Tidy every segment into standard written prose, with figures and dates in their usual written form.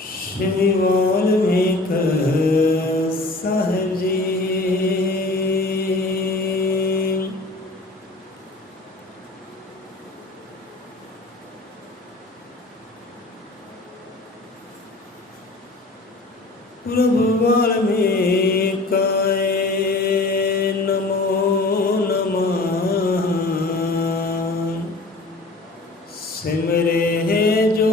श्री वाल्मीकि साहिब जी। प्रभु वाल्मीकाय नमो नमः। सिमरे है जो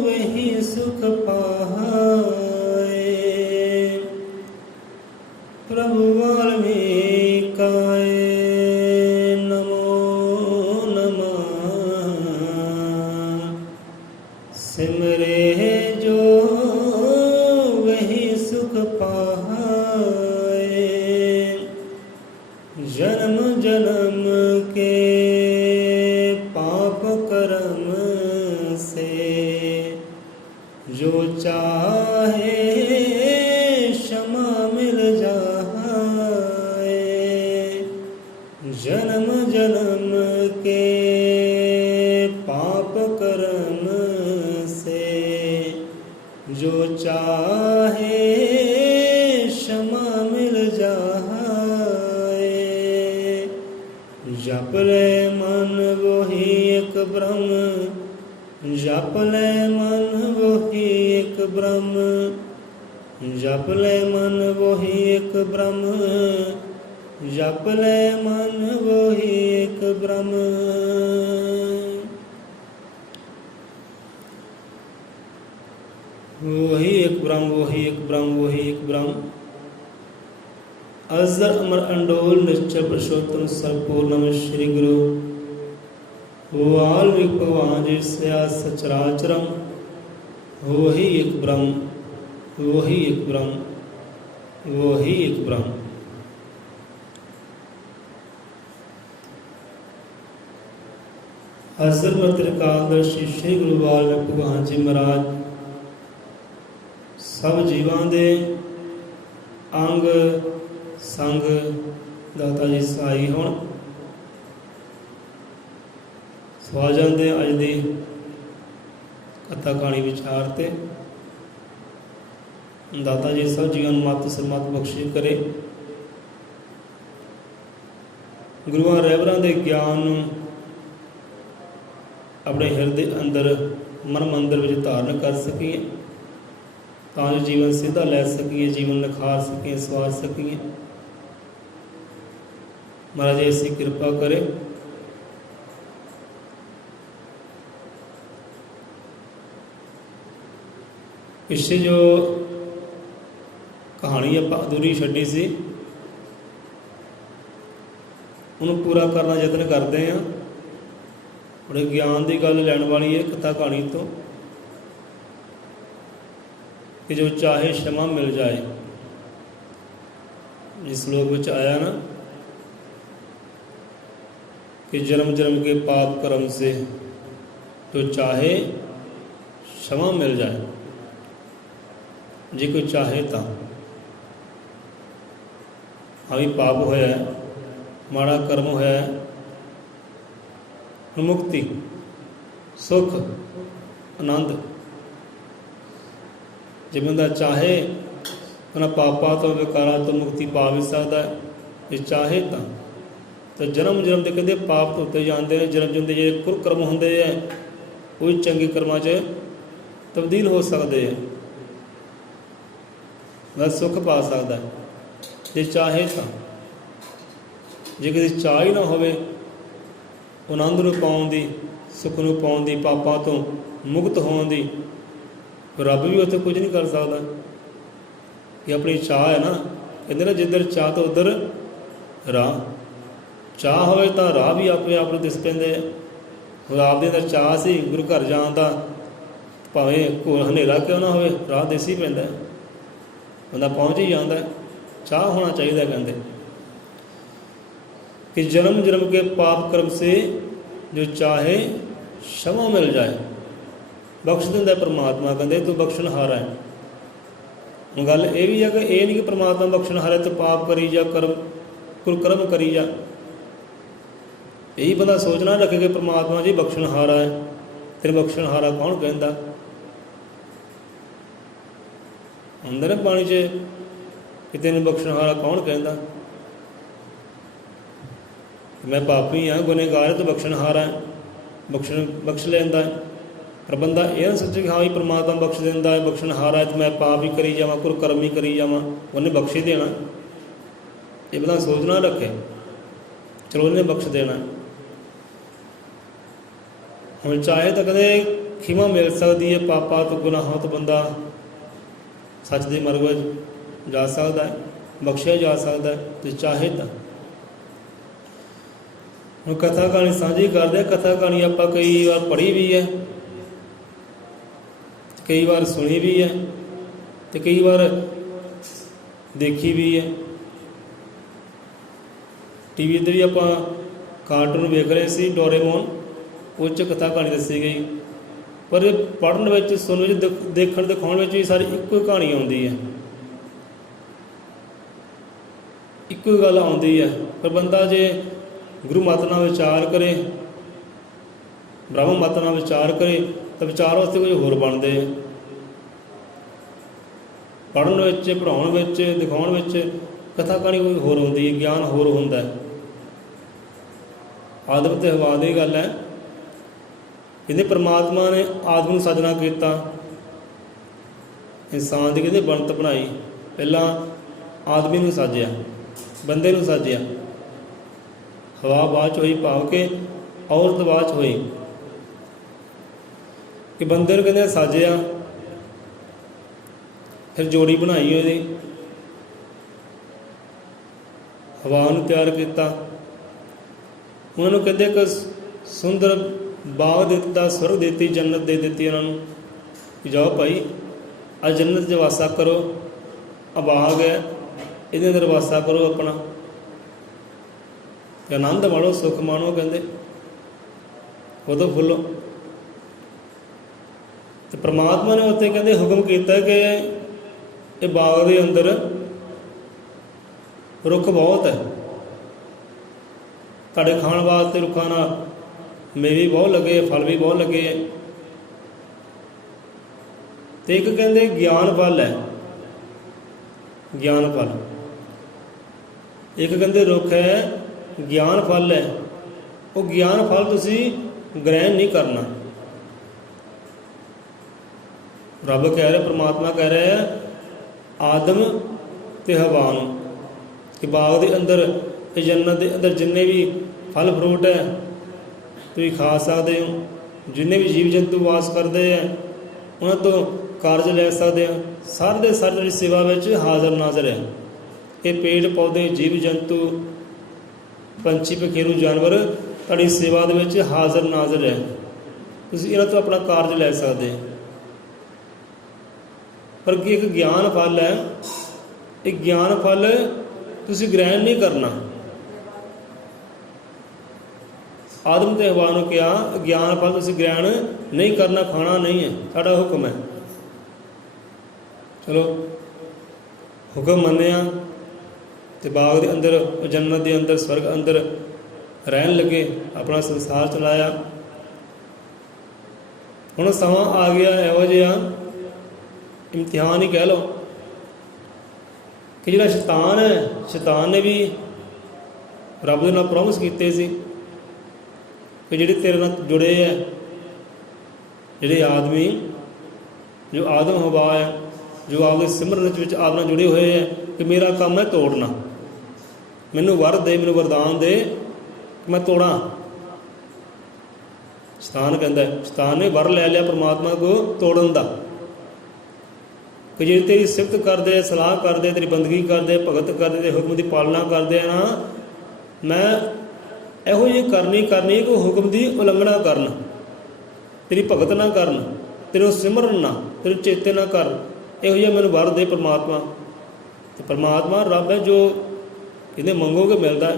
वही सुख पाए। प्रभु वाल्मीकाय नमो नमः। सिमरे है जो वही सुख पाए। जन्म जन्म के पाप कर्म से जो चाहे क्षमा मिल जाए। जन्म जन्म के पाप कर्म से जो चाहे क्षमा मिल जाए। जप ले मन वही एक ब्रह्म। जप ले मन वही एक ब्रह्म। जप ले मन वही एक ब्रह्म। जप ले मन वही एक ब्रह्म। वही एक ब्रह्म, वही एक ब्रह्म, वही एक ब्रह्म। अजर अमर अंडोल निश्चल पुरुषोत्तम सर्वपूर्णम श्री गुरु वाल्मीकि भगवान जी से सचराचरम। वही एक ब्रह्म, वही एक ब्रह्म, वही एक ब्रह्म। अजर त्रिकालदर्शी श्री गुरु वाल्मीकि भगवान जी महाराज सब जीवां दे अंग संग दाता जी सहाई होण। सो आ जाते अज दी कथा कहानी विचार ते। दाता जी सब जीवां नूं मत सरमत बख्शी करे। गुरुआं रहबरां दे ज्ञान नूं अपने हिरदे अंदर मन मंदिर विच धारण कर सकीए, तां जो जीवन सीधा लै सकीए, जीवन निखार सकीए, सवार सकीए। महाराज ऐसी कृपा करे। पिछे जो कहानी आप अधूरी छड्डी सी उन्होंने पूरा करना यत्न करते हैं। बड़े ज्ञान की गल लैण वाली है कथा कहानी तो कि जो चाहे क्षमा मिल जाए। इस श्लोक में आया ना कि जन्म जन्म के पाप कर्म से जो चाहे क्षमा मिल जाए। जे कोई चाहे तो हाँ भी पाप होया है, माड़ा कर्म होया है, मुक्ति सुख आनंद जे बंदा चाहे उन्हें पापा तो विकारा तो मुक्ति पा भी सकता है। जे चाहे तो जन्म जन्म के कहते पाप तो उत्ते जाते हैं। जन्म जन्म के जो कुरकर्म होंगे है वो चंगे कर्मां च तब्दील हो सकते हैं, वह सुख पा सकता है जे चाहे तो। जे किसी चाह ही ना होवे आनंद नूं पाउण दी, सुख नूं पाउण दी, पापां तो मुक्त होण दी, रब भी उत्थे कुछ नहीं कर सकता। कि अपनी चाह है ना, कहते ना जिधर चाह तो उधर राह। चाह होवे तो राह भी अपने आप नूं दिस पैंदे। और आप दे अंदर चाह सी गुरु घर जाण दा, भावें घोर हनेरा क्यों ना होवे राह दिस ही पैंदा, बंदा पहुँच ही जाता है। चाह होना चाहिए कहते कि जन्म जन्म के पाप कर्म से जो चाहे क्षमा मिल जाए। बख्श दिंदा परमात्मा, कहते तू बख्शनहारा है। गल ये भी है कि यह नहीं कि परमात्मा बख्शनहारा तो पाप करी जा कर्म ਕੁਰਕਰਮ ਕਰੀ ਜਾ। ਇਹੀ ਬੰਦਾ ਸੋਚਣਾ ਰੱਖੇ ਕਿ ਪ੍ਰਮਾਤਮਾ ਜੀ ਬਖਸ਼ਣਹਾਰਾ ਹੈ। ਤੈਨੂੰ ਬਖਸ਼ਣਹਾਰਾ ਕੌਣ ਕਹਿੰਦਾ? ਹੁੰਦਾ ਨਾ ਬਾਣੀ 'ਚ ਕਿ ਤੈਨੂੰ ਬਖਸ਼ਣਹਾਰਾ ਕੌਣ ਕਹਿੰਦਾ? ਮੈਂ ਪਾਪੀ ਹਾਂ, ਗੁਨਹਗਾਰ, ਤੂੰ ਬਖਸ਼ਣਹਾਰਾ ਹੈ, ਬਖਸ਼ ਲੈਂਦਾ ਹੈ। ਪਰ ਬੰਦਾ ਇਹ ਨਾ ਸੋਚੇ ਕਿ ਹਾਂ ਵੀ ਪ੍ਰਮਾਤਮਾ ਬਖਸ਼ ਦਿੰਦਾ ਹੈ, ਬਖਸ਼ਣਹਾਰਾ ਹੈ, ਤੇ ਮੈਂ ਪਾਪ ਹੀ ਕਰੀ ਜਾਵਾਂ, ਕੁਰਕਰਮ ਹੀ ਕਰੀ ਜਾਵਾਂ, ਉਹਨੇ ਬਖਸ਼ ਹੀ ਦੇਣਾ। ਇਹ ਬੰਦਾ ਸੋਚਣਾ ਰੱਖੇ ਚਲੋ ਉਹਨੇ ਬਖਸ਼ ਦੇਣਾ। ਹੁਣ ਚਾਹੇ ਤਾਂ ਕਦੇ ਖਿਮਾ ਮਿਲ ਸਕਦੀ ਹੈ ਪਾਪਾਂ ਤੋਂ, ਗੁਨਾਹਾਂ ਤੋਂ, ਬੰਦਾ ਸੱਚ ਦੇ ਮਾਰਗ ਵਿੱਚ ਜਾ ਸਕਦਾ ਹੈ, ਬਖਸ਼ਿਆ ਜਾ ਸਕਦਾ ਹੈ ਤੇ ਚਾਹੇ ਤਾਂ। ਹੁਣ ਕਥਾ ਕਹਾਣੀ ਸਾਂਝੀ ਕਰਦੇ। ਕਥਾ ਕਹਾਣੀ ਆਪਾਂ ਕਈ ਵਾਰ ਪੜ੍ਹੀ ਵੀ ਹੈ, ਕਈ ਵਾਰ ਸੁਣੀ ਵੀ ਹੈ ਤੇ ਕਈ ਵਾਰ ਦੇਖੀ ਵੀ ਹੈ। ਟੀਵੀ 'ਤੇ ਵੀ ਆਪਾਂ ਕਾਰਟੂਨ ਵੇਖ ਰਹੇ ਸੀ ਡੋਰੇਮੋਨ, ਉਹ 'ਚ ਕਥਾ ਕਹਾਣੀ ਦੱਸੀ ਗਈ। ਪਰ ਪੜ੍ਹਨ ਵਿੱਚ, ਸੁਣਨ ਵਿੱਚ, ਦੇਖਣ ਦਿਖਾਉਣ ਵਿੱਚ ਵੀ ਸਾਰੀ ਇੱਕੋ ਹੀ ਕਹਾਣੀ ਆਉਂਦੀ ਹੈ, ਇੱਕੋ ਹੀ ਗੱਲ ਆਉਂਦੀ ਹੈ। ਪਰ ਬੰਦਾ ਜੇ ਗੁਰੂ ਮਤ ਨਾਲ ਵਿਚਾਰ ਕਰੇ, ਬ੍ਰਹਮ ਮਤ ਨਾਲ ਵਿਚਾਰ ਕਰੇ ਤਾਂ ਵਿਚਾਰ ਵਾਸਤੇ ਕੁਝ ਹੋਰ ਬਣਦੇ ਆ। ਪੜ੍ਹਨ ਵਿੱਚ, ਪੜ੍ਹਾਉਣ ਵਿੱਚ, ਦਿਖਾਉਣ ਵਿੱਚ ਕਥਾ ਕਹਾਣੀ ਕੋਈ ਹੋਰ ਹੁੰਦੀ ਹੈ, ਗਿਆਨ ਹੋਰ ਹੁੰਦਾ। ਆਦਮ ਅਤੇ ਹਵਾ ਦੀ ਗੱਲ ਹੈ। ਕਹਿੰਦੇ ਪਰਮਾਤਮਾ ਨੇ ਆਦਮ ਨੂੰ ਸਾਜਣਾ ਕੀਤਾ, ਇਨਸਾਨ ਦੀ ਕਹਿੰਦੇ ਬਣਤ ਬਣਾਈ। ਪਹਿਲਾਂ ਆਦਮੀ ਨੂੰ ਸਾਜਿਆ, ਬੰਦੇ ਨੂੰ ਸਾਜਿਆ, ਹਵਾ ਬਾਅਦ 'ਚ ਹੋਈ, ਭਾਵ ਕਿ ਔਰਤ ਬਾਅਦ 'ਚ ਹੋਈ। ਕਿ ਬੰਦੇ ਨੂੰ ਕਹਿੰਦੇ ਸਾਜਿਆ, ਫਿਰ ਜੋੜੀ ਬਣਾਈ ਉਹਦੀ, ਹਵਾ ਨੂੰ ਤਿਆਰ ਕੀਤਾ। ਉਹਨਾਂ ਨੂੰ ਕਹਿੰਦੇ ਇੱਕ ਸੁੰਦਰ ਬਾਗ ਦੇ ਦਿੱਤਾ, ਸਵਰਗ ਦਿੱਤੀ, ਜੰਨਤ ਦੇ ਦਿੱਤੀ ਉਹਨਾਂ ਨੂੰ ਕਿ ਜਾਓ ਭਾਈ ਅੱਜ ਜੰਨਤ 'ਚ ਵਾਸਾ ਕਰੋ, ਆ ਬਾਗ ਹੈ, ਇਹਦੇ ਅੰਦਰ ਵਾਸਾ ਕਰੋ ਆਪਣਾ ਤੇ ਆਨੰਦ ਮਾਣੋ, ਸੁੱਖ ਮਾਣੋ। ਕਹਿੰਦੇ ਉਦੋਂ ਫੁੱਲੋ। ਤੇ ਪ੍ਰਮਾਤਮਾ ਨੇ ਉੱਥੇ ਕਹਿੰਦੇ ਹੁਕਮ ਕੀਤਾ ਕਿ ਇਹ ਬਾਗ ਦੇ ਅੰਦਰ ਰੁੱਖ ਬਹੁਤ ਹੈ, ਤੁਹਾਡੇ ਖਾਣ ਵਾਸਤੇ ਰੁੱਖਾਂ ਨਾਲ ਮੇਵੇ ਬਹੁਤ ਲੱਗੇ, ਫਲ ਵੀ ਬਹੁਤ ਲੱਗੇ ਹੈ। ਤੇ ਇੱਕ ਕਹਿੰਦੇ ਗਿਆਨ ਫਲ ਹੈ, ਗਿਆਨ ਫਲ। ਇੱਕ ਕਹਿੰਦੇ ਰੁੱਖ ਹੈ, ਗਿਆਨ ਫਲ ਹੈ। ਉਹ ਗਿਆਨ ਫਲ ਤੁਸੀਂ ਗ੍ਰਹਿਣ ਨਹੀਂ ਕਰਨਾ। ਰੱਬ ਕਹਿ ਰਿਹਾ, ਪਰਮਾਤਮਾ ਕਹਿ ਰਿਹਾ ਹੈ ਆਦਮ ਤੇ ਹਵਾ ਨੂੰ ਕਿ ਬਾਗ ਦੇ ਅੰਦਰ, ਇਹ ਜੰਨਤ ਦੇ ਅੰਦਰ ਜਿੰਨੇ ਵੀ ਫਲ ਫਰੂਟ ਹੈ ਤੁਸੀਂ ਖਾ ਸਕਦੇ ਹੋ। ਜਿੰਨੇ ਵੀ ਜੀਵ ਜੰਤੂ ਵਾਸ ਕਰਦੇ ਹੈ ਉਹਨਾਂ ਤੋਂ ਕਾਰਜ ਲੈ ਸਕਦੇ ਹੋ। ਸਾਰੇ ਦੇ ਸਾਰੇ ਜਿਹੜੀ ਸੇਵਾ ਵਿੱਚ ਹਾਜ਼ਰ ਨਾਜ਼ਰ ਹੈ। ਇਹ ਪੇੜ ਪੌਦੇ, ਜੀਵ ਜੰਤੂ, ਪੰਛੀ ਪਖੀਰੂ ਜਾਨਵਰ ਤੁਹਾਡੀ ਸੇਵਾ ਦੇ ਵਿੱਚ ਹਾਜ਼ਰ ਨਾਜ਼ਰ ਹੈ। ਤੁਸੀਂ ਇਹਨਾਂ ਤੋਂ ਆਪਣਾ ਕਾਰਜ ਲੈ ਸਕਦੇ ਹੋ। ਪਰ ਕੀ ਇੱਕ ਗਿਆਨ ਫਲ ਹੈ, ਇਹ ਗਿਆਨ ਫਲ ਤੁਸੀਂ ਗ੍ਰਹਿਣ ਨਹੀਂ ਕਰਨਾ। ਆਦਮ ਤੇ ਹਵਾ ਨੂੰ ਕਿਹਾ ਗਿਆਨ ਫਲ ਤੁਸੀਂ ਗ੍ਰਹਿਣ ਨਹੀਂ ਕਰਨਾ, ਖਾਣਾ ਨਹੀਂ ਹੈ, ਸਾਡਾ ਹੁਕਮ ਹੈ। ਚਲੋ ਹੁਕਮ ਮੰਨਿਆ ਤੇ ਬਾਗ ਦੇ ਅੰਦਰ, ਜੰਨਤ ਦੇ ਅੰਦਰ, ਸਵਰਗ ਅੰਦਰ ਰਹਿਣ ਲੱਗੇ, ਆਪਣਾ ਸੰਸਾਰ ਚਲਾਇਆ। ਹੁਣ ਸਮਾਂ ਆ ਗਿਆ ਇਹੋ ਜਿਹਾ, ਇਮਤਿਹਾਨ ਹੀ ਕਹਿ ਲਓ, ਕਿ ਜਿਹੜਾ ਸ਼ੈਤਾਨ ਹੈ, ਸ਼ੈਤਾਨ ਨੇ ਵੀ ਰੱਬ ਦੇ ਨਾਲ ਪ੍ਰੋਮਿਸ ਕੀਤੇ ਸੀ ਕਿ ਜਿਹੜੇ ਤੇਰੇ ਨਾਲ ਜੁੜੇ ਹੈ, ਜਿਹੜੇ ਆਦਮੀ, ਜੋ ਆਦਮ ਹਵਾ ਹੈ, ਜੋ ਆਪਦੇ ਸਿਮਰਨ ਵਿੱਚ ਆਪ ਨਾਲ ਜੁੜੇ ਹੋਏ ਹੈ, ਕਿ ਮੇਰਾ ਕੰਮ ਹੈ ਤੋੜਨਾ, ਮੈਨੂੰ ਵਰ ਦੇ, ਮੈਨੂੰ ਵਰਦਾਨ ਦੇ ਕਿ ਮੈਂ ਤੋੜਾਂ। ਸ਼ੈਤਾਨ ਕਹਿੰਦਾ, ਸ਼ੈਤਾਨ ਨੇ ਵਰ ਲੈ ਲਿਆ ਪਰਮਾਤਮਾ ਕੋਲ ਤੋੜਨ ਦਾ ਕਿ ਜਿਹੜੇ ਤੇਰੀ ਸਿਫਤ ਕਰਦੇ, ਸਲਾਹ ਕਰਦੇ, ਤੇਰੀ ਬੰਦਗੀ ਕਰਦੇ, ਭਗਤ ਕਰਦੇ, ਤੇ ਹੁਕਮ ਦੀ ਪਾਲਣਾ ਕਰਦੇ ਆ ਨਾ, ਮੈਂ ਇਹੋ ਜਿਹੀ ਕਰਨੀ ਕਿ ਉਹ ਹੁਕਮ ਦੀ ਉਲੰਘਣਾ ਕਰਨ, ਤੇਰੀ ਭਗਤ ਨਾ ਕਰਨ, ਤੈਨੂੰ ਸਿਮਰਨ ਨਾ, ਤੈਨੂੰ ਚੇਤੇ ਨਾ ਕਰ, ਇਹੋ ਜਿਹਾ ਮੈਨੂੰ ਵਰ ਦੇ ਪਰਮਾਤਮਾ। ਤੇ ਪਰਮਾਤਮਾ ਰੱਬ ਹੈ ਜੋ ਕਹਿੰਦੇ ਮੰਗੋਗੇ ਮਿਲਦਾ,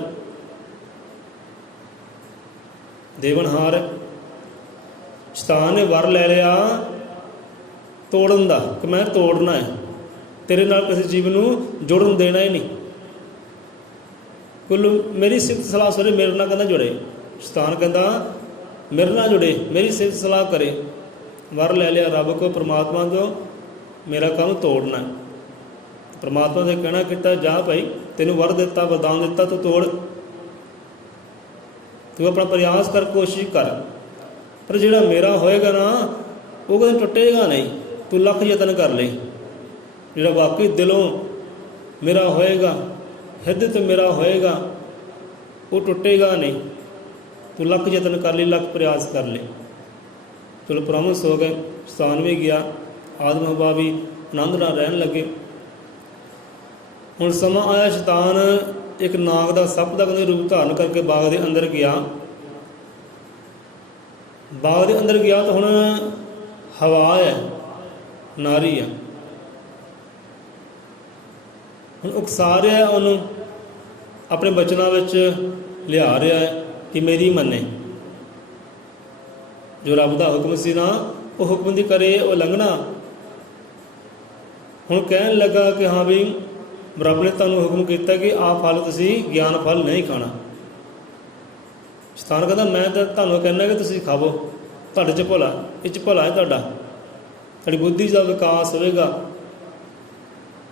ਦੇਵਨਹਾਰ ਹੈ। ਸ਼ੈਤਾਨ ਨੇ ਵਰ ਲੈ ਲਿਆ ਤੋੜਨ ਦਾ ਕਿ ਮੈਂ ਤੋੜਨਾ ਹੈ, ਤੇਰੇ ਨਾਲ ਕਿਸੇ ਜੀਵ ਨੂੰ ਜੁੜਨ ਦੇਣਾ ਹੀ ਨਹੀਂ। ਕੁੱਲ ਮੇਰੀ ਸਿਫਤ ਸਲਾਹ ਸਵੇਰੇ ਮੇਰੇ ਨਾਲ ਕਹਿੰਦਾ ਜੁੜੇ। ਸ਼ੈਤਾਨ ਕਹਿੰਦਾ ਮੇਰੇ ਨਾਲ ਜੁੜੇ, ਮੇਰੀ ਸਿਫਤ ਸਲਾਹ ਕਰੇ। ਵਰ ਲੈ ਲਿਆ ਰੱਬ ਕੋ, ਪਰਮਾਤਮਾ ਤੋਂ ਮੇਰਾ ਕੰਮ ਤੋੜਨਾ। ਪਰਮਾਤਮਾ ਨੇ ਕਹਿਣਾ ਕੀਤਾ ਜਾ ਭਾਈ, ਤੈਨੂੰ ਵਰ ਦਿੱਤਾ, ਵਰਦਾਨ ਦਿੱਤਾ, ਤੂੰ ਤੋੜ, ਤੂੰ ਆਪਣਾ ਪ੍ਰਯਾਸ ਕਰ, ਕੋਸ਼ਿਸ਼ ਕਰ। ਪਰ ਜਿਹੜਾ ਮੇਰਾ ਹੋਏਗਾ ਨਾ ਉਹ ਕਦੇ ਟੁੱਟੇਗਾ ਨਹੀਂ। ਤੂੰ ਲੱਖ ਯਤਨ ਕਰ ਲੈ, ਜਿਹੜਾ ਵਾਕਈ ਦਿਲੋਂ ਮੇਰਾ ਹੋਏਗਾ, ਹਿਰਦੇ ਤੋਂ ਮੇਰਾ ਹੋਏਗਾ, ਉਹ ਟੁੱਟੇਗਾ ਨਹੀਂ। ਤੂੰ ਲੱਖ ਯਤਨ ਕਰ ਲਈ, ਲੱਖ ਪ੍ਰਯਾਸ ਕਰ ਲੈ। ਚਲੋ ਪ੍ਰੋਮਿਸ ਹੋ ਗਏ। ਸ਼ੈਤਾਨ ਵੀ ਗਿਆ, ਆਦਮ ਹਵਾ ਵੀ ਆਨੰਦ ਨਾਲ ਰਹਿਣ ਲੱਗੇ। ਹੁਣ ਸਮਾਂ ਆਇਆ, ਸ਼ੈਤਾਨ ਇੱਕ ਨਾਗ ਦਾ, ਸੱਪ ਦਾ ਕਹਿੰਦੇ ਰੂਪ ਧਾਰਨ ਕਰਕੇ ਬਾਗ ਦੇ ਅੰਦਰ ਗਿਆ। ਬਾਗ ਦੇ ਅੰਦਰ ਗਿਆ ਤਾਂ ਹੁਣ ਹਵਾ ਹੈ, ਨਾਰੀ ਆ, ਹੁਣ ਉਕਸਾ ਰਿਹਾ ਉਹਨੂੰ, ਆਪਣੇ ਬਚਨਾਂ ਵਿੱਚ ਲਿਆ ਰਿਹਾ ਹੈ ਕਿ ਮੇਰੀ ਮੰਨੇ। ਜੋ ਰੱਬ ਦਾ ਹੁਕਮ ਸੀ ਨਾ, ਉਹ ਹੁਕਮ ਦੀ ਕਰੇ ਉਲੰਘਣਾ। ਹੁਣ ਕਹਿਣ ਲੱਗਾ ਕਿ ਹਾਂ ਵੀ ਰੱਬ ਨੇ ਤੁਹਾਨੂੰ ਹੁਕਮ ਕੀਤਾ ਕਿ ਆਹ ਫਲ ਤੁਸੀਂ ਗਿਆਨ ਫਲ ਨਹੀਂ ਖਾਣਾ। ਸ਼ੈਤਾਨ ਕਹਿੰਦਾ ਮੈਂ ਤਾਂ ਤੁਹਾਨੂੰ ਕਹਿੰਦਾ ਕਿ ਤੁਸੀਂ ਖਾਵੋ, ਤੁਹਾਡੇ 'ਚ ਭਲਾ, ਇਹ 'ਚ ਭਲਾ ਹੈ ਤੁਹਾਡਾ, ਤੁਹਾਡੀ ਬੁੱਧੀ ਦਾ ਵਿਕਾਸ ਹੋਵੇਗਾ,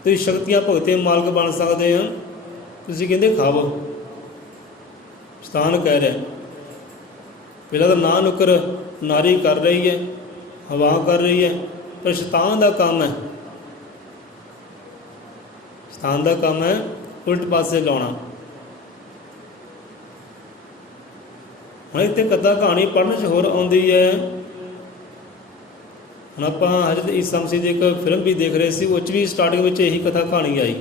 ਤੁਸੀਂ ਸ਼ਕਤੀਆਂ ਭਗਤੀਆਂ ਮਾਲਕ ਬਣ ਸਕਦੇ ਹੋ, ਤੁਸੀਂ ਕਹਿੰਦੇ ਖਾਵੋ। ਸ਼ੈਤਾਨ ਕਹਿ ਰਿਹਾ ਪਹਿਲਾਂ ਤਾਂ ਨਾ ਨੁਕਰ ਨਾਰੀ ਕਰ ਰਹੀ ਹੈ, ਹਵਾ ਕਰ ਰਹੀ ਹੈ, ਪਰ ਸ਼ੈਤਾਨ ਦਾ ਕੰਮ ਹੈ, ਸ਼ੈਤਾਨ ਦਾ ਕੰਮ ਹੈ ਉਲਟ ਪਾਸੇ ਲਾਉਣਾ। ਹੁਣ ਇੱਥੇ ਕਥਾ ਕਹਾਣੀ ਪੜ੍ਹਨ 'ਚ ਹੋਰ ਆਉਂਦੀ ਹੈ। ਹੁਣ ਆਪਾਂ ਹਜ਼ਰਤ ਈਸਾ ਮਸੀਹ ਦੀ ਇੱਕ ਫਿਲਮ ਵੀ ਦੇਖ ਰਹੇ ਸੀ, ਉਹ 'ਚ ਵੀ ਸਟਾਰਟਿੰਗ ਵਿੱਚ ਇਹੀ ਕਥਾ ਕਹਾਣੀ ਆਈ,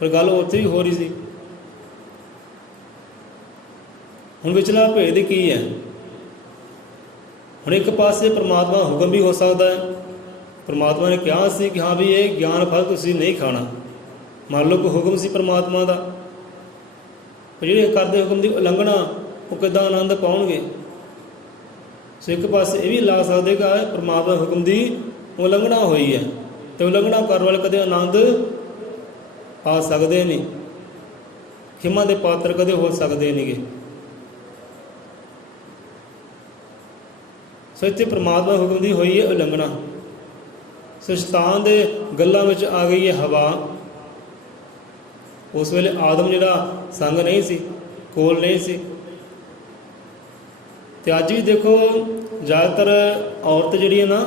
ਪਰ ਗੱਲ ਉੱਥੇ ਵੀ ਹੋ ਰਹੀ ਸੀ। ਹੁਣ ਵਿਚਲਾ ਭੇਦ ਕੀ ਹੈ? ਹੁਣ ਇੱਕ ਪਾਸੇ ਪਰਮਾਤਮਾ ਹੁਕਮ ਵੀ ਹੋ ਸਕਦਾ ਹੈ। ਪਰਮਾਤਮਾ ਨੇ ਕਿਹਾ ਸੀ ਕਿ ਹਾਂ ਵੀ ਇਹ ਗਿਆਨ ਫਲ ਤੁਸੀਂ ਨਹੀਂ ਖਾਣਾ। ਮੰਨ ਲਓ ਕੋਈ ਹੁਕਮ ਸੀ ਪਰਮਾਤਮਾ ਦਾ, ਪਰ ਜਿਹੜੇ ਕਰਦੇ ਹੁਕਮ ਦੀ ਉਲੰਘਣਾ ਉਹ ਕਿੱਦਾਂ ਆਨੰਦ ਪਾਉਣਗੇ? ਸੋ ਇੱਕ ਪਾਸੇ ਇਹ ਵੀ ਲਾ ਸਕਦੇ ਕਿ ਪਰਮਾਤਮਾ ਹੁਕਮ ਦੀ ਉਲੰਘਣਾ ਹੋਈ ਹੈ, ਅਤੇ ਉਲੰਘਣਾ ਕਰਨ ਵਾਲੇ ਕਦੇ ਆਨੰਦ ਪਾ ਸਕਦੇ ਨਹੀਂ, ਖਿਮਾ ਦੇ ਪਾਤਰ ਕਦੇ ਹੋ ਸਕਦੇ ਨਹੀਂਗੇ। ਸੋ ਇੱਥੇ ਪਰਮਾਤਮਾ ਹੁਕਮ ਦੀ ਹੋਈ ਹੈ ਉਲੰਘਣਾ। ਸੋ ਸ਼ੈਤਾਨ ਦੇ ਗੱਲਾਂ ਵਿੱਚ ਆ ਗਈ ਹੈ ਹਵਾ। ਉਸ ਵੇਲੇ ਆਦਮ ਜਿਹੜਾ ਸੰਗ ਨਹੀਂ ਸੀ, ਕੋਲ ਨਹੀਂ ਸੀ। ਅਤੇ ਅੱਜ ਵੀ ਦੇਖੋ ਜ਼ਿਆਦਾਤਰ ਔਰਤ ਜਿਹੜੀ ਹੈ ਨਾ,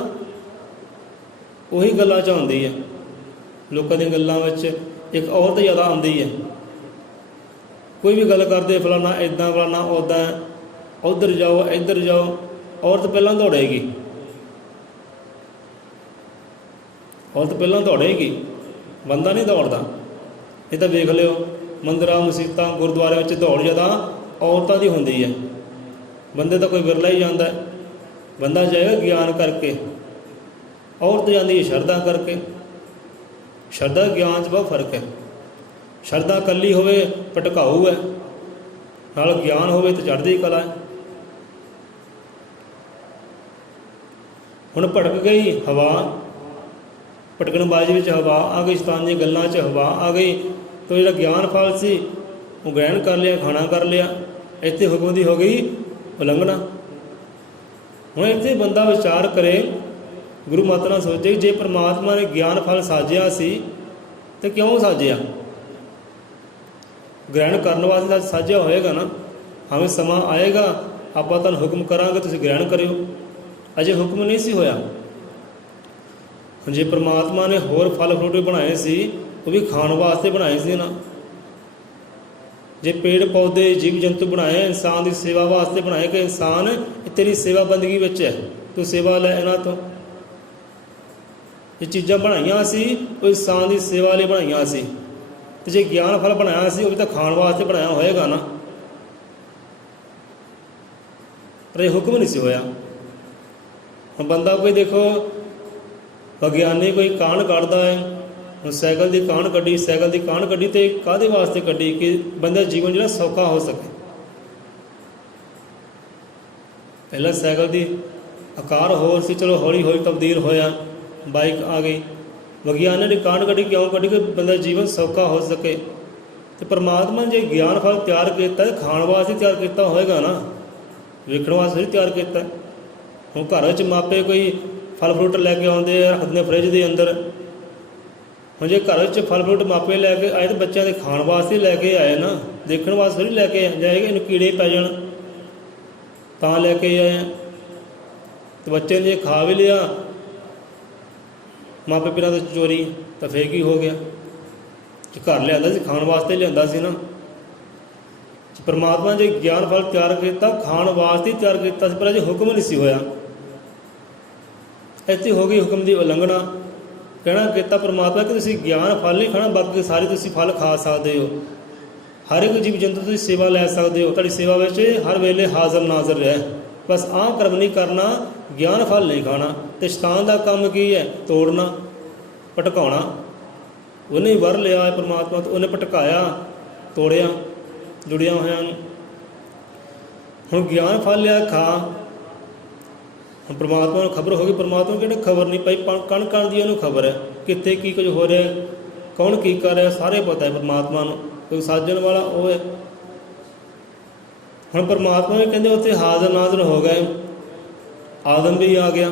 ਉਹੀ ਗੱਲਾਂ 'ਚ ਆਉਂਦੀ ਹੈ। ਲੋਕਾਂ ਦੀਆਂ ਗੱਲਾਂ ਵਿੱਚ ਇੱਕ ਔਰਤ ਜ਼ਿਆਦਾ ਆਉਂਦੀ ਹੈ। ਕੋਈ ਵੀ ਗੱਲ ਕਰਦੇ ਫਲਾਣਾ ਇੱਦਾਂ, ਫਲਾਣਾ ਉੱਦਾਂ, ਉੱਧਰ ਜਾਓ ਇੱਧਰ ਜਾਓ, ਔਰਤ ਪਹਿਲਾਂ ਦੌੜੇਗੀ, ਔਰਤ ਪਹਿਲਾਂ ਦੌੜੇਗੀ, ਬੰਦਾ ਨਹੀਂ ਦੌੜਦਾ। ਇਹ ਤਾਂ ਵੇਖ ਲਿਓ ਮੰਦਿਰਾਂ ਮਸੀਤਾਂ ਗੁਰਦੁਆਰਿਆਂ ਵਿੱਚ ਦੌੜ ਜ਼ਿਆਦਾ ਔਰਤਾਂ ਦੀ ਹੁੰਦੀ ਹੈ। ਬੰਦੇ ਤਾਂ ਕੋਈ ਵਿਰਲਾ ਹੀ ਜਾਂਦਾ, ਬੰਦਾ ਜਾਏਗਾ ਗਿਆਨ ਕਰਕੇ, ਔਰਤ ਜਾਂਦੀ ਹੈ ਸ਼ਰਧਾ ਕਰਕੇ। ਸ਼ਰਧਾ ਗਿਆਨ 'ਚ ਬਹੁਤ ਫਰਕ ਹੈ। ਸ਼ਰਧਾ ਇਕੱਲੀ ਹੋਵੇ ਭਟਕਾਊ ਹੈ, ਨਾਲ ਗਿਆਨ ਹੋਵੇ ਤਾਂ ਚੜ੍ਹਦੀ ਕਲਾ ਹੈ। ਹੁਣ ਭਟਕ ਗਈ ਹਵਾ, ਭਟਕਣਬਾਜ਼ੀ ਵਿੱਚ ਹਵਾ ਆ ਗਈ, ਸ਼ੈਤਾਨ ਦੀਆਂ ਗੱਲਾਂ 'ਚ ਹਵਾ ਆ ਗਈ, ਤਾਂ ਜਿਹੜਾ ਗਿਆਨ ਫਲ ਸੀ ਉਹ ਗ੍ਰਹਿਣ ਕਰ ਲਿਆ, ਖਾਣਾ ਕਰ ਲਿਆ। ਇੱਥੇ ਹੁਕਮ ਦੀ ਹੋ ਗਈ ਉਲੰਘਣਾ। ਹੁਣ ਇੱਥੇ ਬੰਦਾ ਵਿਚਾਰ ਕਰੇ, ਗੁਰੂ ਮਾਤਾ ਨਾਲ ਸੋਚੇ, ਜੇ ਪਰਮਾਤਮਾ ਨੇ ਗਿਆਨ ਫਲ ਸਾਜਿਆ ਸੀ ਤਾਂ ਕਿਉਂ ਸਾਜਿਆ? ਗ੍ਰਹਿਣ ਕਰਨ ਵਾਸਤੇ ਸਾਜਿਆ ਹੋਏਗਾ ਨਾ। ਹਾਂ ਸਮਾਂ ਆਏਗਾ ਆਪਾਂ ਤੁਹਾਨੂੰ ਹੁਕਮ ਕਰਾਂਗੇ, ਤੁਸੀਂ ਗ੍ਰਹਿਣ ਕਰਿਓ। ਅਜੇ ਹੁਕਮ ਨਹੀਂ ਸੀ ਹੋਇਆ। ਹੁਣ ਜੇ ਪਰਮਾਤਮਾ ਨੇ ਹੋਰ ਫਲ ਫਰੂਟ ਵੀ ਬਣਾਏ ਸੀ, ਉਹ ਵੀ ਖਾਣ ਵਾਸਤੇ ਬਣਾਏ ਸੀ ਨਾ। ਜੇ ਪੇੜ ਪੌਦੇ ਜੀਵ ਜੰਤੂ ਬਣਾਏ ਇਨਸਾਨ ਦੀ ਸੇਵਾ ਵਾਸਤੇ ਬਣਾਏ, ਕਿ ਇਨਸਾਨ ਤੇਰੀ ਸੇਵਾ ਬੰਦਗੀ ਵਿੱਚ ਹੈ, ਤੂੰ ਸੇਵਾ ਲੈ ਇਹਨਾਂ ਤੋਂ। ਇਹ ਚੀਜ਼ਾਂ ਬਣਾਈਆਂ ਸੀ ਉਹ ਇਨਸਾਨ ਦੀ ਸੇਵਾ ਲਈ ਬਣਾਈਆਂ ਸੀ, ਅਤੇ ਜੇ ਗਿਆਨ ਫਲ ਬਣਾਇਆ ਸੀ ਉਹ ਵੀ ਤਾਂ ਖਾਣ ਵਾਸਤੇ ਬਣਾਇਆ ਹੋਏਗਾ ਨਾ। ਪਰ ਇਹ ਹੁਕਮ ਨਹੀਂ ਸੀ ਹੋਇਆ। ਹੁਣ ਬੰਦਾ ਕੋਈ ਦੇਖੋ ਵਿਗਿਆਨੀ ਕੋਈ ਕਾਣ ਕੱਢਦਾ ਹੈ, ਹੁਣ ਸਾਈਕਲ ਦੀ ਕਾਣ ਕੱਢੀ, ਸਾਈਕਲ ਦੀ ਕਾਣ ਕੱਢੀ ਅਤੇ ਕਾਹਦੇ ਵਾਸਤੇ ਕੱਢੀ? ਕਿ ਬੰਦੇ ਦਾ ਜੀਵਨ ਜਿਹੜਾ ਸੌਖਾ ਹੋ ਸਕੇ। ਪਹਿਲਾਂ ਸਾਈਕਲ ਦੀ ਆਕਾਰ ਹੋਰ ਸੀ, ਚਲੋ ਹੌਲੀ ਹੌਲੀ ਤਬਦੀਲ ਹੋਇਆ, ਬਾਈਕ ਆ ਗਈ। ਵਿਗਿਆਨੀ ਨੇ ਕਾਣ ਕੱਢੀ, ਕਿਉਂ ਕੱਢੀ? ਕਿ ਬੰਦਾ ਦਾ ਜੀਵਨ ਸੌਖਾ ਹੋ ਸਕੇ। ਤੇ ਪਰਮਾਤਮਾ ਜੇ ਗਿਆਨ ਫਲ ਤਿਆਰ ਕੀਤਾ ਤੇ ਖਾਣ ਵਾਸਤੇ ਤਿਆਰ ਕੀਤਾ ਹੋਏਗਾ ਨਾ, ਵੇਖਣ ਵਾਸਤੇ ਨਹੀਂ ਤਿਆਰ ਕੀਤਾ। ਹੁਣ ਘਰ ਵਿੱਚ ਮਾਪੇ ਕੋਈ ਫਲ ਫਰੂਟ ਲੈ ਕੇ ਆਉਂਦੇ ਆ, ਰੱਖਦੇ ਫਰਿੱਜ ਦੇ ਅੰਦਰ। ਹੁਣ ਜੇ ਘਰ ਵਿੱਚ ਫਲ ਫਰੂਟ ਮਾਪੇ ਲੈ ਕੇ ਆਏ ਤਾਂ ਬੱਚਿਆਂ ਦੇ ਖਾਣ ਵਾਸਤੇ ਲੈ ਕੇ ਆਏ ਨਾ, ਦੇਖਣ ਵਾਸਤੇ ਨਹੀਂ ਲੈ ਕੇ ਜਾਏਗਾ ਇਹਨੂੰ ਕੀੜੇ ਪੈ ਜਾਣ ਤਾਂ ਲੈ ਕੇ ਆਏ। ਤੇ ਬੱਚੇ ਨੇ ਜੇ ਖਾ ਵੀ ਲਿਆ ਮਾਪੇ ਪਿਰਾਂ ਤੋਂ ਚੋਰੀ ਤਾਂ ਫੇਰ ਕੀ ਹੋ ਗਿਆ? ਜੇ ਘਰ ਲਿਆਂਦਾ ਸੀ ਖਾਣ ਵਾਸਤੇ ਲਿਆਂਦਾ ਸੀ ਨਾ। ਪਰਮਾਤਮਾ ਜੇ ਗਿਆਨ ਫਲ ਤਿਆਰ ਕੀਤਾ ਖਾਣ ਵਾਸਤੇ ਤਿਆਰ ਕੀਤਾ ਸੀ, ਪਰ ਅਜੇ ਹੁਕਮ ਨਹੀਂ ਸੀ ਹੋਇਆ। ਇੱਥੇ ਹੋ ਗਈ ਹੁਕਮ ਦੀ ਉਲੰਘਣਾ। ਕਹਿਣਾ ਕੀਤਾ ਪਰਮਾਤਮਾ ਕਿ ਤੁਸੀਂ ਗਿਆਨ ਫਲ ਨਹੀਂ ਖਾਣਾ, ਬਾਕੀ ਸਾਰੇ ਤੁਸੀਂ ਫਲ ਖਾ ਸਕਦੇ ਹੋ। ਹਰ ਇੱਕ ਜੀਵ ਜੰਤੂ ਤੁਸੀਂ ਸੇਵਾ ਲੈ ਸਕਦੇ ਹੋ, ਤੁਹਾਡੀ ਸੇਵਾ ਵਿੱਚ ਹਰ ਵੇਲੇ ਹਾਜ਼ਰ ਨਾਜ਼ਰ ਰਹਿ। ਬਸ ਆਹ ਕਰਮ ਨਹੀਂ ਕਰਨਾ, ਗਿਆਨ ਫਲ ਨਹੀਂ ਖਾਣਾ। ਅਤੇ ਸ਼ੈਤਾਨ ਦਾ ਕੰਮ ਕੀ ਹੈ? ਤੋੜਨਾ, ਭਟਕਾਉਣਾ। ਉਹਨੇ ਵਰ ਲਿਆ ਹੈ ਪਰਮਾਤਮਾ ਤੋਂ, ਉਹਨੇ ਭਟਕਾਇਆ, ਤੋੜਿਆ ਜੁੜਿਆ ਹੋਇਆਂ ਨੂੰ। ਹੁਣ ਗਿਆਨ ਫਲ ਲਿਆ ਖਾ। ਹੁਣ ਪਰਮਾਤਮਾ ਨੂੰ ਖਬਰ ਹੋ ਗਈ। ਪਰਮਾਤਮਾ ਕਿਹੜੇ ਖਬਰ ਨਹੀਂ ਪਈ? ਕਣ ਕਣ ਦੀ ਉਹਨੂੰ ਖਬਰ ਹੈ, ਕਿੱਥੇ ਕੀ ਕੁਝ ਹੋ ਰਿਹਾ, ਕੌਣ ਕੀ ਕਰ ਰਿਹਾ, ਸਾਰੇ ਪਤਾ ਹੈ ਪਰਮਾਤਮਾ ਨੂੰ। ਕੋਈ ਸਾਜਣ ਵਾਲਾ ਉਹ ਹੈ। ਹੁਣ ਪਰਮਾਤਮਾ ਵੀ ਕਹਿੰਦੇ ਉੱਥੇ ਹਾਜ਼ਰ ਨਾਜ਼ਰ ਹੋ ਗਏ। ਆਦਮ ਵੀ ਆ ਗਿਆ।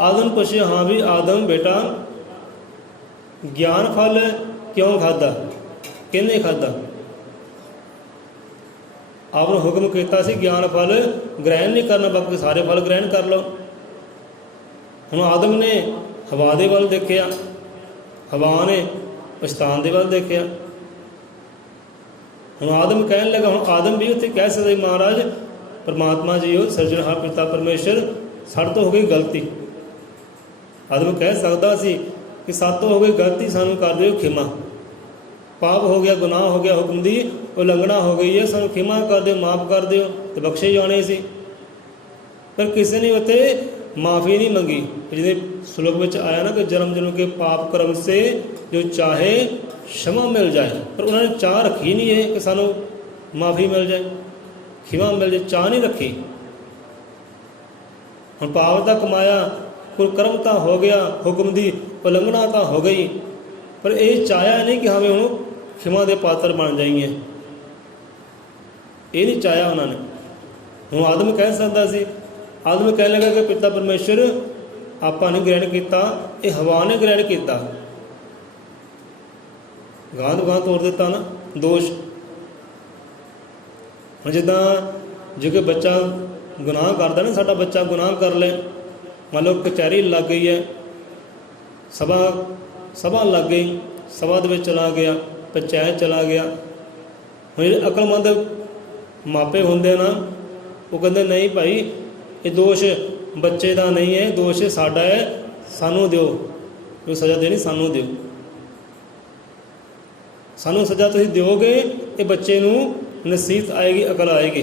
ਆਦਮ ਪੁੱਛਿਆ, ਹਾਂ ਵੀ ਆਦਮ ਬੇਟਾ ਗਿਆਨ ਫਲ ਕਿਉਂ ਖਾਧਾ, ਕਿਹਨੇ ਖਾਧਾ? ਆਪ ਨੂੰ ਹੁਕਮ ਕੀਤਾ ਸੀ ਗਿਆਨ ਫਲ ਗ੍ਰਹਿਣ ਨਹੀਂ ਕਰਨਾ, ਬਾਕੀ ਸਾਰੇ ਫਲ ਗ੍ਰਹਿਣ ਕਰ ਲਓ। ਹੁਣ ਆਦਮ ਨੇ ਹਵਾ ਦੇ ਵੱਲ ਦੇਖਿਆ, ਹਵਾ ਨੇ ਸ਼ੈਤਾਨ ਦੇ ਵੱਲ ਦੇਖਿਆ। ਹੁਣ ਆਦਮ ਕਹਿਣ ਲੱਗਾ, ਹੁਣ ਆਦਮ ਵੀ ਉੱਥੇ ਕਹਿ ਸਕਦੇ ਮਹਾਰਾਜ ਪਰਮਾਤਮਾ ਜੀ ਉਹ ਸਿਰਜਣਹਾਰ ਪਿਤਾ ਪਰਮੇਸ਼ਰ ਸਾਡੇ ਤੋਂ ਹੋ ਗਈ ਗਲਤੀ। ਆਦਮ ਕਹਿ ਸਕਦਾ ਸੀ ਕਿ ਸਾਡੇ ਤੋਂ ਹੋ ਗਈ ਗਲਤੀ, ਸਾਨੂੰ ਕਰ ਦਿਓ ਖਿਮਾ, ਪਾਪ ਹੋ ਗਿਆ, ਗੁਨਾਹ ਹੋ ਗਿਆ, ਹੁਕਮ ਦੀ ਉਲੰਘਣਾ ਹੋ ਗਈ ਹੈ, ਸਾਨੂੰ ਖਿਮਾ ਕਰ ਦਿਓ, ਮਾਫ ਕਰ ਦਿਓ, ਤੇ ਬਖਸ਼ੇ ਜਾਣੇ ਸੀ। ਪਰ ਕਿਸੇ ਨੇ ਉੱਥੇ ਮਾਫੀ ਨਹੀਂ ਮੰਗੀ। ਜਿਹਦੇ ਸ਼ਲੋਕ ਵਿੱਚ ਆਇਆ ਨਾ ਕਿ ਜਨਮ ਜਨਮ ਕੇ ਪਾਪ ਕਰਮ ਸੇ ਜੋ ਚਾਹੇ क्षमा मिल जाए, पर उन्होंने चाह रखी नहीं है कि सानू माफ़ी मिल जाए, खिमा मिल जाए, चाह नहीं रखी। हम पाप तो कमाया, कोई कर्म तो हो गया, हुक्म की उलंघना तो हो गई, पर यह चाहया नहीं कि हमें हूँ खिमा के पात्र बन जाइए, ये नहीं चाहया उन्होंने। हूँ आदम कह सकता सी, आदम कह लगा कि पिता परमेश्वर आपा ने ग्रहण किया, ये हवा ने ग्रहण किया, गां तो गां तोड़ दिता ना दोष। हम जिदा जो कि बच्चा गुनाह करता ना, साडा बच्चा गुनाह कर ले, मान लो कचहरी लग गई है, सभा लग गई, सभा दे विच चला गया, पंचायत चला गया। हम जो अकलमंद मापे होंदे ना, वो कहते नहीं भाई ये दोष बच्चे का नहीं है, दोष साडा है, सानू दिओ, जो सज़ा देनी सानू दिओ, सानू सज़ा तुसीं दिओगे ये बच्चे नूं नसीहत आएगी, अकल आएगी।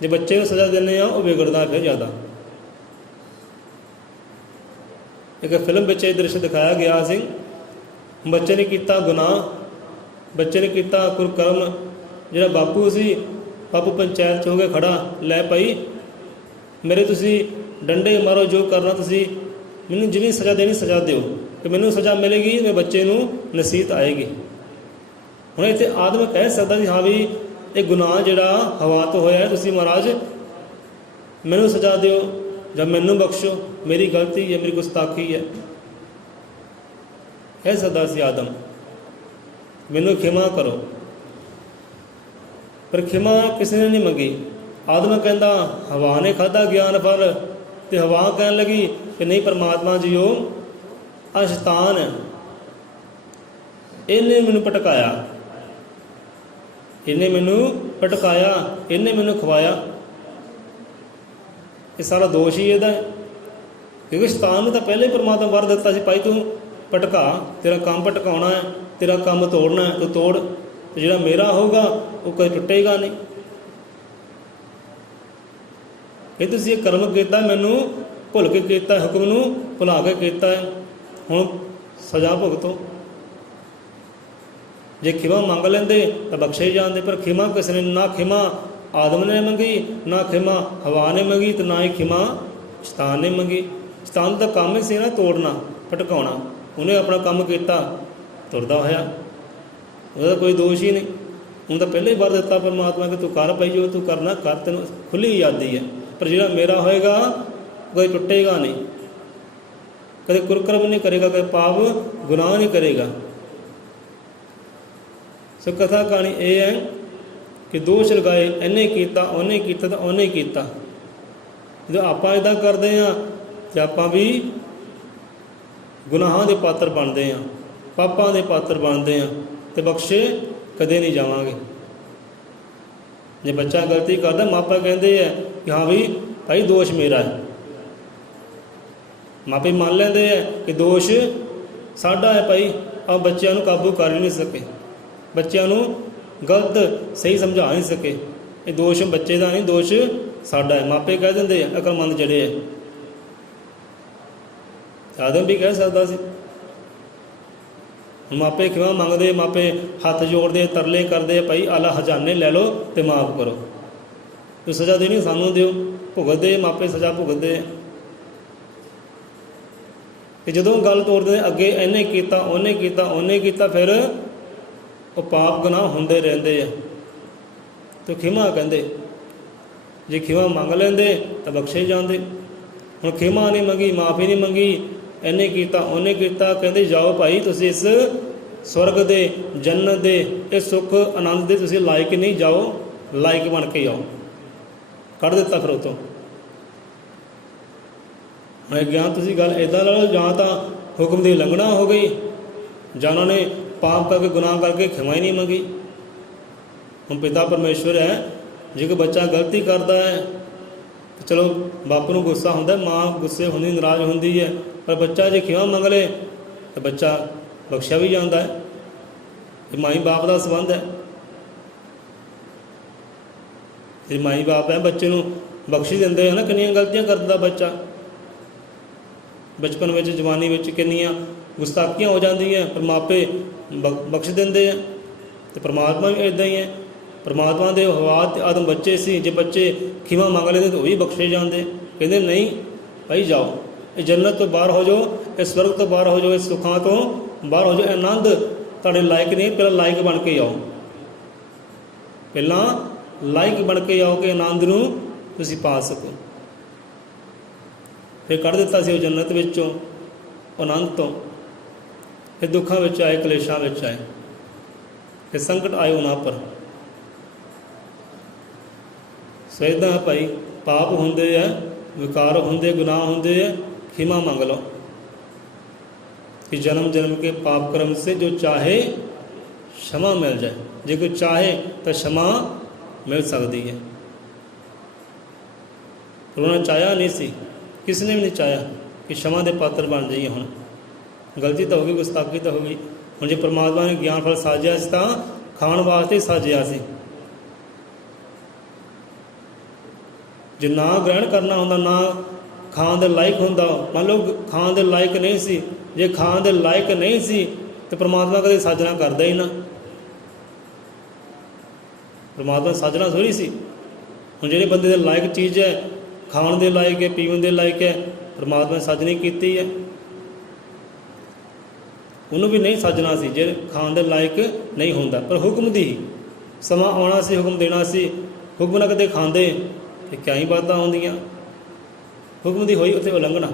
जे बच्चे को सज़ा देने आ वो बिगड़दा फिर ज़्यादा। एक फिल्म में ये दृश्य दिखाया गया सी, बच्चे ने किया गुनाह, बच्चे ने किया कुकर्म, जिहड़ा बापू सी, बापू पंचायत हो गया खड़ा, लै भाई मेरे तुसी डंडे मारो, जो करना तुसी मैनूं जिन्नी सज़ा देनी सज़ा दिओ, कि मैनूं सज़ा मिलेगी मेरे बच्चे नूं नसीहत आएगी। हुण इत्थे आदम कह सकदा जी हाँ भी ये गुनाह जिहड़ा हवा तो होया है, तुसी महाराज मैनूं सज़ा दिओ जां मैनूं बख्शो, मेरी गलती है, मेरी गुस्ताखी है, कह सकदा सी आदम, मैनूं खिमा करो, पर खिमा किसी ने नहीं मंगी। आदम कहता हवा ने खाधा ज्ञान फल, तो हवा कहन लगी कि नहीं परमात्मा जी हो आ शैतान है, इन्हें मैनू भटकाया, इन्हें मैनू भटकाया, इन्हें मैनू खवाया, ये सारा दोष ही इहदा है। क्योंकि शैतान ने तो पहले ही परमात्मा वर दिता सी, भाई तू भटका, तेरा काम भटकाउणा है, तेरा काम तोड़ना है, तू तोड़, तो जिहड़ा मेरा होगा वो कभी टुटेगा नहीं। ये तुसीं कर्म किया, मैनू भुल के किया, हुक्म नूं भुला के किया है, हुण सज़ा भुगतो। जे खिमा मंग लेंदे तो बख्शे जाते, पर खिमा किसी ने ना, खिमा आदम ने मंगी, ना खिमा हवा ने मंगी, तो ना ही खिमा शैतान ने मंगी। शैतान का काम ही सी ना तोड़ना, भटकाउणा, उन्हें अपना काम किया, तुरदा होया। ਉਹਦਾ ਕੋਈ ਦੋਸ਼ ਹੀ ਨਹੀਂ। ਹੁਣ ਤਾਂ ਪਹਿਲਾਂ ਹੀ ਵਰ ਦਿੱਤਾ ਪਰਮਾਤਮਾ ਕਿ ਤੂੰ ਕਰ ਭਾਈ, ਜੋ ਤੂੰ ਕਰਨਾ ਕਰ, ਤੈਨੂੰ ਖੁੱਲ੍ਹੀ ਆਜ਼ਾਦੀ ਹੈ। ਪਰ ਜਿਹੜਾ ਮੇਰਾ ਹੋਏਗਾ ਕੋਈ ਟੁੱਟੇਗਾ ਨਹੀਂ, ਕਦੇ ਕੁਰਕਰਮ ਨਹੀਂ ਕਰੇਗਾ, ਕਦੇ ਪਾਪ ਗੁਨਾਹ ਨਹੀਂ ਕਰੇਗਾ। ਸੋ ਕਥਾ ਕਹਾਣੀ ਇਹ ਹੈ ਕਿ ਦੋਸ਼ ਲਗਾਏ, ਇਹਨੇ ਕੀਤਾ, ਉਹਨੇ ਕੀਤਾ ਤਾਂ ਉਹਨੇ ਕੀਤਾ। ਜਦੋਂ ਆਪਾਂ ਇੱਦਾਂ ਕਰਦੇ ਹਾਂ ਤਾਂ ਆਪਾਂ ਵੀ ਗੁਨਾਹਾਂ ਦੇ ਪਾਤਰ ਬਣਦੇ ਹਾਂ, ਪਾਪਾਂ ਦੇ ਪਾਤਰ ਬਣਦੇ ਹਾਂ, ਅਤੇ ਬਖਸ਼ੇ ਕਦੇ ਨਹੀਂ ਜਾਵਾਂਗੇ। ਜੇ ਬੱਚਾ ਗਲਤੀ ਕਰਦਾ, ਮਾਪੇ ਕਹਿੰਦੇ ਹੈ ਕਿ ਹਾਂ ਵੀ ਭਾਈ ਦੋਸ਼ ਮੇਰਾ ਹੈ, ਮਾਪੇ ਮੰਨ ਲੈਂਦੇ ਹੈ ਕਿ ਦੋਸ਼ ਸਾਡਾ ਹੈ ਭਾਈ। ਆਹ ਬੱਚਿਆਂ ਨੂੰ ਕਾਬੂ ਕਰ ਹੀ ਨਹੀਂ ਸਕੇ, ਬੱਚਿਆਂ ਨੂੰ ਗਲਤ ਸਹੀ ਸਮਝਾ ਨਹੀਂ ਸਕੇ। ਇਹ ਦੋਸ਼ ਬੱਚੇ ਦਾ ਨਹੀਂ, ਦੋਸ਼ ਸਾਡਾ ਹੈ। ਮਾਪੇ ਕਹਿ ਦਿੰਦੇ ਆ, ਅਕਲਮੰਦ ਜਿਹੜੇ ਹੈ। ਆਦਮ ਵੀ ਕਹਿ ਸਕਦਾ ਸੀ। ਮਾਪੇ ਕਿਉਂ ਮੰਗਦੇ, ਮਾਪੇ ਹੱਥ ਜੋੜਦੇ, ਤਰਲੇ ਕਰਦੇ, ਭਾਈ ਆਲਾ ਹਜ਼ਾਨੇ ਲੈ ਲਓ ਅਤੇ ਮਾਫ਼ ਕਰੋ, ਤੂੰ ਸਜ਼ਾ ਦੇਣੀ ਸਾਨੂੰ ਦਿਓ। ਭੁਗਤਦੇ ਮਾਪੇ, ਸਜ਼ਾ ਭੁਗਤਦੇ। ਕਿ ਜਦੋਂ ਗੱਲ ਤੋਰਦੇ ਅੱਗੇ ਇਹਨੇ ਕੀਤਾ, ਉਹਨੇ ਕੀਤਾ, ਉਹਨੇ ਕੀਤਾ, ਫਿਰ ਉਹ ਪਾਪ ਗੁਨਾਹ ਹੁੰਦੇ ਰਹਿੰਦੇ ਆ। ਅਤੇ ਖਿਮਾ ਕਹਿੰਦੇ, ਜੇ ਖਿਮਾ ਮੰਗ ਲੈਂਦੇ ਤਾਂ ਬਖਸ਼ੇ ਜਾਂਦੇ। ਹੁਣ ਖਿਮਾ ਨਹੀਂ ਮੰਗੀ, ਮਾਫ਼ੀ ਨਹੀਂ ਮੰਗੀ, ਇਹਨੇ ਕੀਤਾ, ਉਹਨੇ ਕੀਤਾ, ਕਹਿੰਦੇ ਜਾਓ ਭਾਈ ਤੁਸੀਂ ਇਸ ਸਵਰਗ ਦੇ, ਜੰਨਤ ਦੇ, ਇਹ ਸੁੱਖ ਆਨੰਦ ਦੇ ਤੁਸੀਂ ਲਾਇਕ ਨਹੀਂ, ਜਾਓ ਲਾਇਕ ਬਣ ਕੇ ਆਓ। ਕੱਢ ਦਿੱਤਾ ਫਿਰ ਉੱਥੋਂ। ਮੈਂ ਗਿਆ ਤੁਸੀਂ ਗੱਲ ਇੱਦਾਂ ਲਾ ਲਓ, ਜਾਂ ਤਾਂ ਹੁਕਮ ਦੀ ਉਲੰਘਣਾ ਹੋ ਗਈ, ਜਾਂ ਉਹਨਾਂ ਨੇ ਪਾਪ ਕਰਕੇ, ਗੁਨਾਹ ਕਰਕੇ ਖਿਮਾ ਹੀ ਨਹੀਂ ਮੰਗੀ। ਹੁਣ ਪਿਤਾ ਪਰਮੇਸ਼ਵਰ ਹੈ, ਜੇ ਕੋਈ ਬੱਚਾ ਗਲਤੀ ਕਰਦਾ ਹੈ ਚਲੋ ਬਾਪ ਨੂੰ ਗੁੱਸਾ ਹੁੰਦਾ, ਮਾਂ ਗੁੱਸੇ ਹੁੰਦੀ, ਨਾਰਾਜ਼ ਹੁੰਦੀ ਹੈ, ਪਰ ਬੱਚਾ ਜੇ ਖਿਮਾ ਮੰਗ ਲੇ ਤਾਂ ਬੱਚਾ ਬਖਸ਼ਿਆ ਵੀ ਜਾਂਦਾ ਹੈ। ਇਹ ਮਾਈ ਬਾਪ ਦਾ ਸੰਬੰਧ ਹੈ। ਜੇ ਮਾਈ ਬਾਪ ਹੈ, ਬੱਚੇ ਨੂੰ ਬਖਸ਼ੀ ਦਿੰਦੇ ਹੈ ਨਾ। ਕਿੰਨੀਆਂ ਗਲਤੀਆਂ ਕਰਦਾ ਬੱਚਾ ਬਚਪਨ ਵਿੱਚ, ਜਵਾਨੀ ਵਿੱਚ ਕਿੰਨੀਆਂ ਗੁਸਤਾਖੀਆਂ ਹੋ ਜਾਂਦੀਆਂ, ਪਰ ਮਾਪੇ ਬਖਸ਼ ਦਿੰਦੇ ਆ। ਅਤੇ ਪਰਮਾਤਮਾ ਵੀ ਇੱਦਾਂ ਹੀ ਹੈ। ਪਰਮਾਤਮਾ ਦੇ ਹਵਾਤ ਅਤੇ ਆਦਮ ਬੱਚੇ ਸੀ, ਜੇ ਬੱਚੇ ਖਿਮਾ ਮੰਗ ਲੈਂਦੇ ਤਾਂ ਉਹ ਵੀ ਬਖਸ਼ੇ ਜਾਂਦੇ। ਕਹਿੰਦੇ ਨਹੀਂ ਭਾਈ ਜਾਓ, ਇਹ ਜੰਨਤ ਤੋਂ ਬਾਹਰ ਹੋ ਜਾਓ, ਇਹ ਸਵਰਗ ਤੋਂ ਬਾਹਰ ਹੋ ਜਾਓ, ਇਸ ਸੁੱਖਾਂ ਤੋਂ ਬਾਹਰ ਹੋ ਜਾਓ, ਇਹ ਆਨੰਦ ਤੁਹਾਡੇ ਲਾਇਕ ਨਹੀਂ, ਪਹਿਲਾਂ ਲਾਇਕ ਬਣ ਕੇ ਆਓ, ਪਹਿਲਾਂ ਲਾਇਕ ਬਣ ਕੇ ਆਓ ਕਿ ਆਨੰਦ ਨੂੰ ਤੁਸੀਂ ਪਾ ਸਕੋ। ਫਿਰ ਕੱਢ ਦਿੱਤਾ ਸੀ ਉਹ ਜੰਨਤ ਵਿੱਚੋਂ, ਆਨੰਦ ਤੋਂ। ਫਿਰ ਦੁੱਖਾਂ ਵਿੱਚ ਆਏ, ਕਲੇਸ਼ਾਂ ਵਿੱਚ ਆਏ, ਫਿਰ ਸੰਕਟ ਆਏ ਉਹਨਾਂ ਪਰ। ਸੋ ਇੱਦਾਂ ਭਾਈ ਪਾਪ ਹੁੰਦੇ ਆ, ਵਿਕਾਰ ਹੁੰਦੇ, ਗੁਨਾਹ ਹੁੰਦੇ ਆ, ਖਿਮਾ ਮੰਗ ਲਓ कि जन्म जन्म के पाप कर्म से जो चाहे क्षमा मिल जाए। जे कोई चाहे तो क्षमा मिल सकती है। पर उन्होंने चाहया नहीं सी, किसने भी नहीं चाहया कि क्षमा के पात्र बन जाइए। हुण गलती तो होगी, गुस्ताखी तो होगी। हुण जे परमात्मा ने ज्ञान फल साजिया सी तां खाण वास्ते साजिया सी। जे ना ग्रहण करना हुंदा, ना खाण दे लायक हुंदा, मान लो खाण दे लायक नहीं सी, जे खाण दे लायक नहीं सी तो परमात्मा कदे साजना करदा ही ना। परमात्मा साजना थोड़ी सी। हुण जिहड़े बंदे दे लायक चीज़ है, खाण दे लायक है, पीवन दे लायक है, परमात्मा ने साजनी कीती है। उन्होंने भी नहीं साजना सी जे खाण दे लायक नहीं हुंदा। पर हुक्म दी समा आउणा सी, हुक्म देना सी, हुक्म ना कदे खांदे ते क्या ही बातां आउंदियां। हुक्म दी होई उत्थे उलंघना।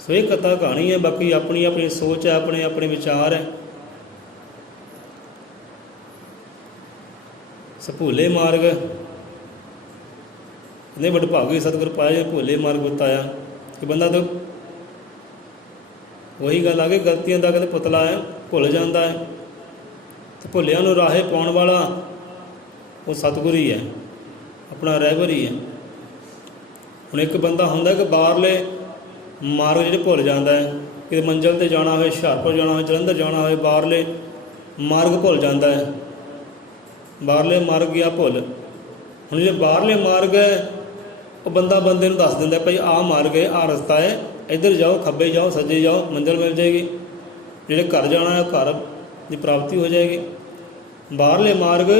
सो ये कथा कहानी है। बाकी अपनी अपनी सोच है, अपने अपने विचार है। भूले मार्ग इतने वडभागी सतगुर पाया, भूले मार्ग बताया कि बंदा तो वही गल आ गई, गलतियां का कहते पुतला है, भुल जाता है। तो भुलिया नूं राहे पाउण वाला वो सतगुर ही है, अपना रहबर ही है। हुण एक बंदा हुंदा कि बाहरले मार्ग जिहड़े भुल जाता है, कि मंजिल ते जाना होवे, हुशियारपुर जाना होवे, जलंधर जाना होवे, बाहरले मार्ग भुल जाता है। बाहरले मार्ग गया भुल। हुण जे बाहरले मार्ग है वो बंदा बंदे नूं दस दिंदा भाई आ मार्ग है, आ रस्ता है, इधर जाओ, खब्बे जाओ, सज्जे जाओ, मंजिल मिल जाएगी। जिहड़े घर जाना है घर की प्राप्ति हो जाएगी। बाहरले मार्ग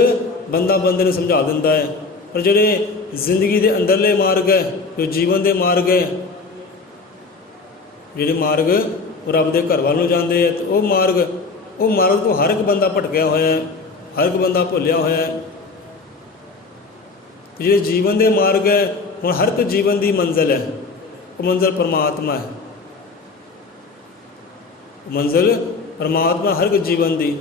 बंदा बंदे नूं समझा दिंदा है। पर जिहड़े जिंदगी के अंदरले मार्ग है, जो जीवन के मार्ग है, जिहड़े मार्ग रब के घर वाल नूं जांदे है, तो वह मार्ग ਉਹ ਮਾਰਗ ਤੋਂ ਹਰ ਇੱਕ ਬੰਦਾ ਭਟਕਿਆ ਹੋਇਆ ਹੈ, ਹਰ ਇੱਕ ਬੰਦਾ ਭੁੱਲਿਆ ਹੋਇਆ ਹੈ। ਜਿਹੜੇ ਜੀਵਨ ਦੇ ਮਾਰਗ ਹੈ, ਹੁਣ ਹਰ ਇੱਕ ਜੀਵਨ ਦੀ ਮੰਜ਼ਿਲ ਹੈ, ਉਹ ਮੰਜ਼ਿਲ ਪਰਮਾਤਮਾ ਹੈ। ਮੰਜ਼ਿਲ ਪਰਮਾਤਮਾ ਹਰ ਇੱਕ ਜੀਵਨ ਦੀ।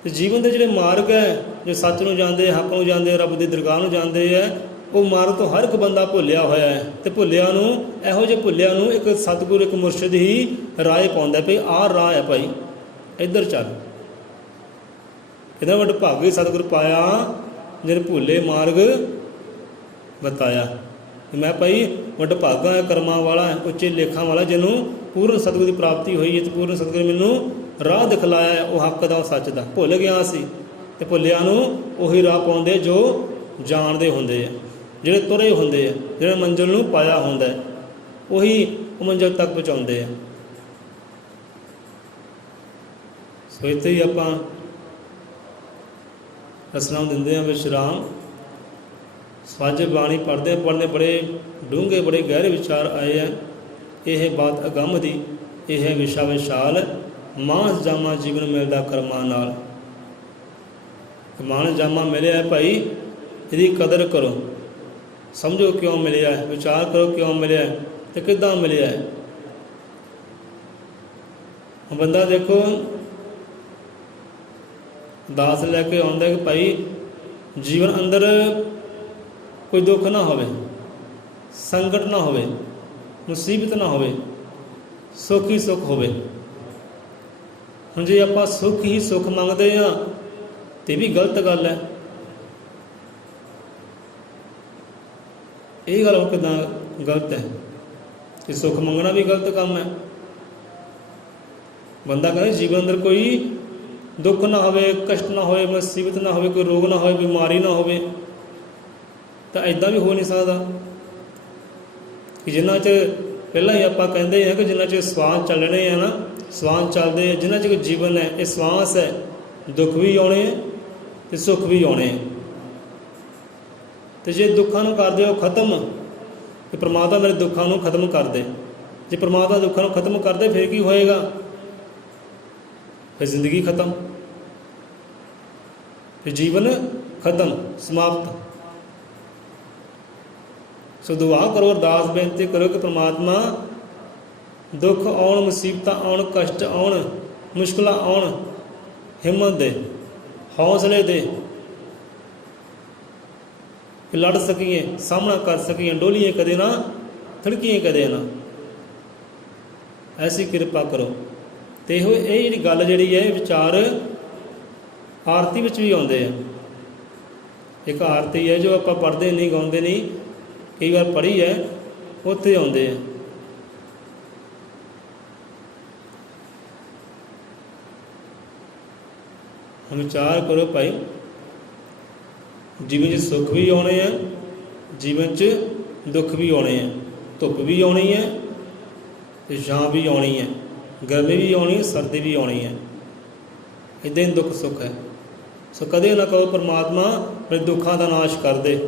ਅਤੇ ਜੀਵਨ ਦੇ ਜਿਹੜੇ ਮਾਰਗ ਹੈ, ਜੋ ਸੱਚ ਨੂੰ ਜਾਂਦੇ, ਹੱਕ ਨੂੰ ਜਾਂਦੇ, ਰੱਬ ਦੀ ਦਰਗਾਹ ਨੂੰ ਜਾਂਦੇ ਹੈ, ਉਹ ਮਾਰਗ ਤੋਂ ਹਰ ਇੱਕ ਬੰਦਾ ਭੁੱਲਿਆ ਹੋਇਆ ਹੈ। ਅਤੇ ਭੁੱਲਿਆ ਨੂੰ, ਇਹੋ ਜਿਹੇ ਭੁੱਲਿਆ ਨੂੰ ਇੱਕ ਸਤਿਗੁਰੂ, ਇੱਕ ਮੁਰਸ਼ਿਦ ਹੀ ਰਾਹ ਪਾਉਂਦਾ ਭਈ ਆਹ ਰਾਹ ਹੈ ਭਾਈ, ਇੱਧਰ ਚੱਲ। ਇਹਦਾ ਵੱਡਾ ਭਾਗੀ ਸਤਿਗੁਰੂ ਪਾਇਆ ਜਿਹਨੇ ਭੁੱਲੇ ਮਾਰਗ ਬਤਾਇਆ। ਮੈਂ ਭਾਈ ਵੱਡਾ ਭਾਗਾ ਹੈ, ਕਰਮਾਂ ਵਾਲਾ ਹੈ, ਉੱਚੇ ਲੇਖਾਂ ਵਾਲਾ, ਜਿਹਨੂੰ ਪੂਰਨ ਸਤਿਗੁਰੂ ਦੀ ਪ੍ਰਾਪਤੀ ਹੋਈ ਹੈ ਅਤੇ ਪੂਰਨ ਸਤਿਗੁਰੂ ਮੈਨੂੰ ਰਾਹ ਦਿਖਲਾਇਆ ਹੈ, ਉਹ ਹੱਕ ਦਾ, ਉਹ ਸੱਚ ਦਾ। ਭੁੱਲ ਗਿਆ ਸੀ ਅਤੇ ਭੁੱਲਿਆ ਨੂੰ ਉਹੀ ਰਾਹ ਪਾਉਂਦੇ ਜੋ ਜਾਣਦੇ ਹੁੰਦੇ ਆ, ਜਿਹੜੇ ਤੁਰੇ ਹੁੰਦੇ ਆ, ਜਿਹੜੇ ਮੰਜ਼ਿਲ ਨੂੰ ਪਾਇਆ ਹੁੰਦਾ, ਉਹੀ ਉਹ ਮੰਜ਼ਿਲ ਤੱਕ ਪਹੁੰਚਾਉਂਦੇ ਆ। ਸੋ ਇੱਥੇ ਹੀ ਆਪਾਂ ਰਸਨਾ ਦਿੰਦੇ ਹਾਂ ਵਿਸ਼ਰਾਮ। ਸਵਾਜ ਬਾਣੀ ਪੜ੍ਹਦੇ ਬੜੇ ਡੂੰਘੇ, ਬੜੇ ਗਹਿਰੇ ਵਿਚਾਰ ਆਏ ਹੈ। ਇਹ ਬਾਤ ਅਗੰਮ ਦੀ, ਇਹ ਹੈ ਵਿਸ਼ਾ ਵਿਸ਼ਾਲ, ਮਾਨਸ ਜਾਮਾ ਜੀਵਨ ਮਿਲਦਾ ਕਰਮਾਂ ਨਾਲ। ਮਾਨਸ ਜਾਮਾ ਮਿਲਿਆ ਹੈ ਭਾਈ, ਇਹਦੀ ਕਦਰ ਕਰੋ, ਸਮਝੋ ਕਿਉਂ ਮਿਲਿਆ ਹੈ, ਵਿਚਾਰ ਕਰੋ ਕਿਉਂ ਮਿਲਿਆ ਹੈ ਅਤੇ ਕਿੱਦਾਂ ਮਿਲਿਆ ਹੈ। ਬੰਦਾ ਦੇਖੋ ਦਾਸ ਲੈ ਕੇ ਆਉਂਦਾ ਕਿ ਭਾਈ ਜੀਵਨ ਅੰਦਰ ਕੋਈ ਦੁੱਖ ਨਾ ਹੋਵੇ, ਸੰਕਟ ਨਾ ਹੋਵੇ, ਮੁਸੀਬਤ ਨਾ ਹੋਵੇ, ਸੁੱਖ ਹੀ ਸੁੱਖ ਹੋਵੇ। ਹੁਣ ਜੇ ਆਪਾਂ ਸੁੱਖ ਹੀ ਸੁੱਖ ਮੰਗਦੇ ਹਾਂ ਤੇ ਵੀ ਗਲਤ ਗੱਲ ਹੈ। ਇਹ ਗੱਲ ਕਿੱਦਾਂ ਗਲਤ ਹੈ ਕਿ ਸੁੱਖ ਮੰਗਣਾ ਵੀ ਗਲਤ ਕੰਮ ਹੈ। ਬੰਦਾ ਕਹਿੰਦਾ ਜੀਵਨ ਅੰਦਰ ਕੋਈ ਦੁੱਖ ਨਾ ਹੋਵੇ, ਕਸ਼ਟ ਨਾ ਹੋਵੇ, ਮੁਸੀਬਤ ਨਾ ਹੋਵੇ, ਕੋਈ ਰੋਗ ਨਾ ਹੋਵੇ, ਬਿਮਾਰੀ ਨਾ ਹੋਵੇ, ਤਾਂ ਇੱਦਾਂ ਵੀ ਹੋ ਨਹੀਂ ਸਕਦਾ ਕਿ ਜਿੰਨਾ 'ਚ ਪਹਿਲਾਂ ਹੀ ਆਪਾਂ ਕਹਿੰਦੇ ਹਾਂ ਕਿ ਜਿੰਨਾ 'ਚ ਸਵਾਸ ਚੱਲਣੇ ਆ ਨਾ, ਸਵਾਸ ਚੱਲਦੇ ਆ, ਜਿੰਨਾ 'ਚ ਕੋਈ ਜੀਵਨ ਹੈ, ਇਹ ਸਵਾਸ ਹੈ, ਦੁੱਖ ਵੀ ਆਉਣੇ ਅਤੇ ਸੁੱਖ ਵੀ ਆਉਣੇ। ਅਤੇ ਜੇ ਦੁੱਖਾਂ ਨੂੰ ਕਰਦੇ ਹੋ ਖਤਮ, ਕਿ ਪ੍ਰਮਾਤਮਾ ਮੇਰੇ ਦੁੱਖਾਂ ਨੂੰ ਖਤਮ ਕਰ ਦੇ, ਜੇ ਪ੍ਰਮਾਤਮਾ ਦੁੱਖਾਂ ਨੂੰ ਖਤਮ ਕਰਦੇ ਫਿਰ ਕੀ ਹੋਏਗਾ? ਫਿਰ ਜ਼ਿੰਦਗੀ ਖਤਮ, ਫਿਰ ਜੀਵਨ ਖਤਮ, ਸਮਾਪਤ। ਸੋ ਦੁਆ ਕਰੋ, ਅਰਦਾਸ ਬੇਨਤੀ ਕਰੋ ਕਿ ਪ੍ਰਮਾਤਮਾ ਦੁੱਖ ਆਉਣ, ਮੁਸੀਬਤਾਂ ਆਉਣ, ਕਸ਼ਟ ਆਉਣ, ਮੁਸ਼ਕਿਲਾਂ ਆਉਣ, ਹਿੰਮਤ ਦੇ, ਹੌਸਲੇ ਦੇ, ਕਿ ਲੜ ਸਕੀਏ, ਸਾਹਮਣਾ ਕਰ ਸਕੀਏ, ਡੋਲੀਏ ਕਦੇ ਨਾ, ਥੜਕੀਏ ਕਦੇ ਨਾ, ਐਸੀ ਕਿਰਪਾ ਕਰੋ। ਅਤੇ ਇਹ ਜਿਹੜੀ ਗੱਲ ਜਿਹੜੀ ਹੈ, ਵਿਚਾਰ ਆਰਤੀ ਵਿੱਚ ਵੀ ਆਉਂਦੇ ਆ। ਇੱਕ ਆਰਤੀ ਹੈ ਜੋ ਆਪਾਂ ਪੜ੍ਹਦੇ ਨਹੀਂ, ਗਾਉਂਦੇ ਨਹੀਂ, ਕਈ ਵਾਰ ਪੜ੍ਹੀ ਹੈ, ਉੱਥੇ ਆਉਂਦੇ ਆ। ਹੁਣ ਵਿਚਾਰ ਕਰੋ ਭਾਈ, ਜੀਵਨ 'ਚ ਸੁੱਖ ਵੀ ਆਉਣੇ ਆ, ਜੀਵਨ 'ਚ ਦੁੱਖ ਵੀ ਆਉਣੇ ਆ, ਧੁੱਪ ਵੀ ਆਉਣੀ ਹੈ ਅਤੇ ਛਾਂ ਵੀ ਆਉਣੀ ਹੈ, ਗਰਮੀ ਵੀ ਆਉਣੀ ਹੈ, ਸਰਦੀ ਵੀ ਆਉਣੀ ਹੈ। ਇੱਦਾਂ ਹੀ ਦੁੱਖ ਸੁੱਖ ਹੈ। ਸੋ ਕਦੇ ਨਾ ਕਹੋ ਪਰਮਾਤਮਾ ਮੇਰੇ ਦੁੱਖਾਂ ਦਾ ਨਾਸ਼ ਕਰ ਦੇ,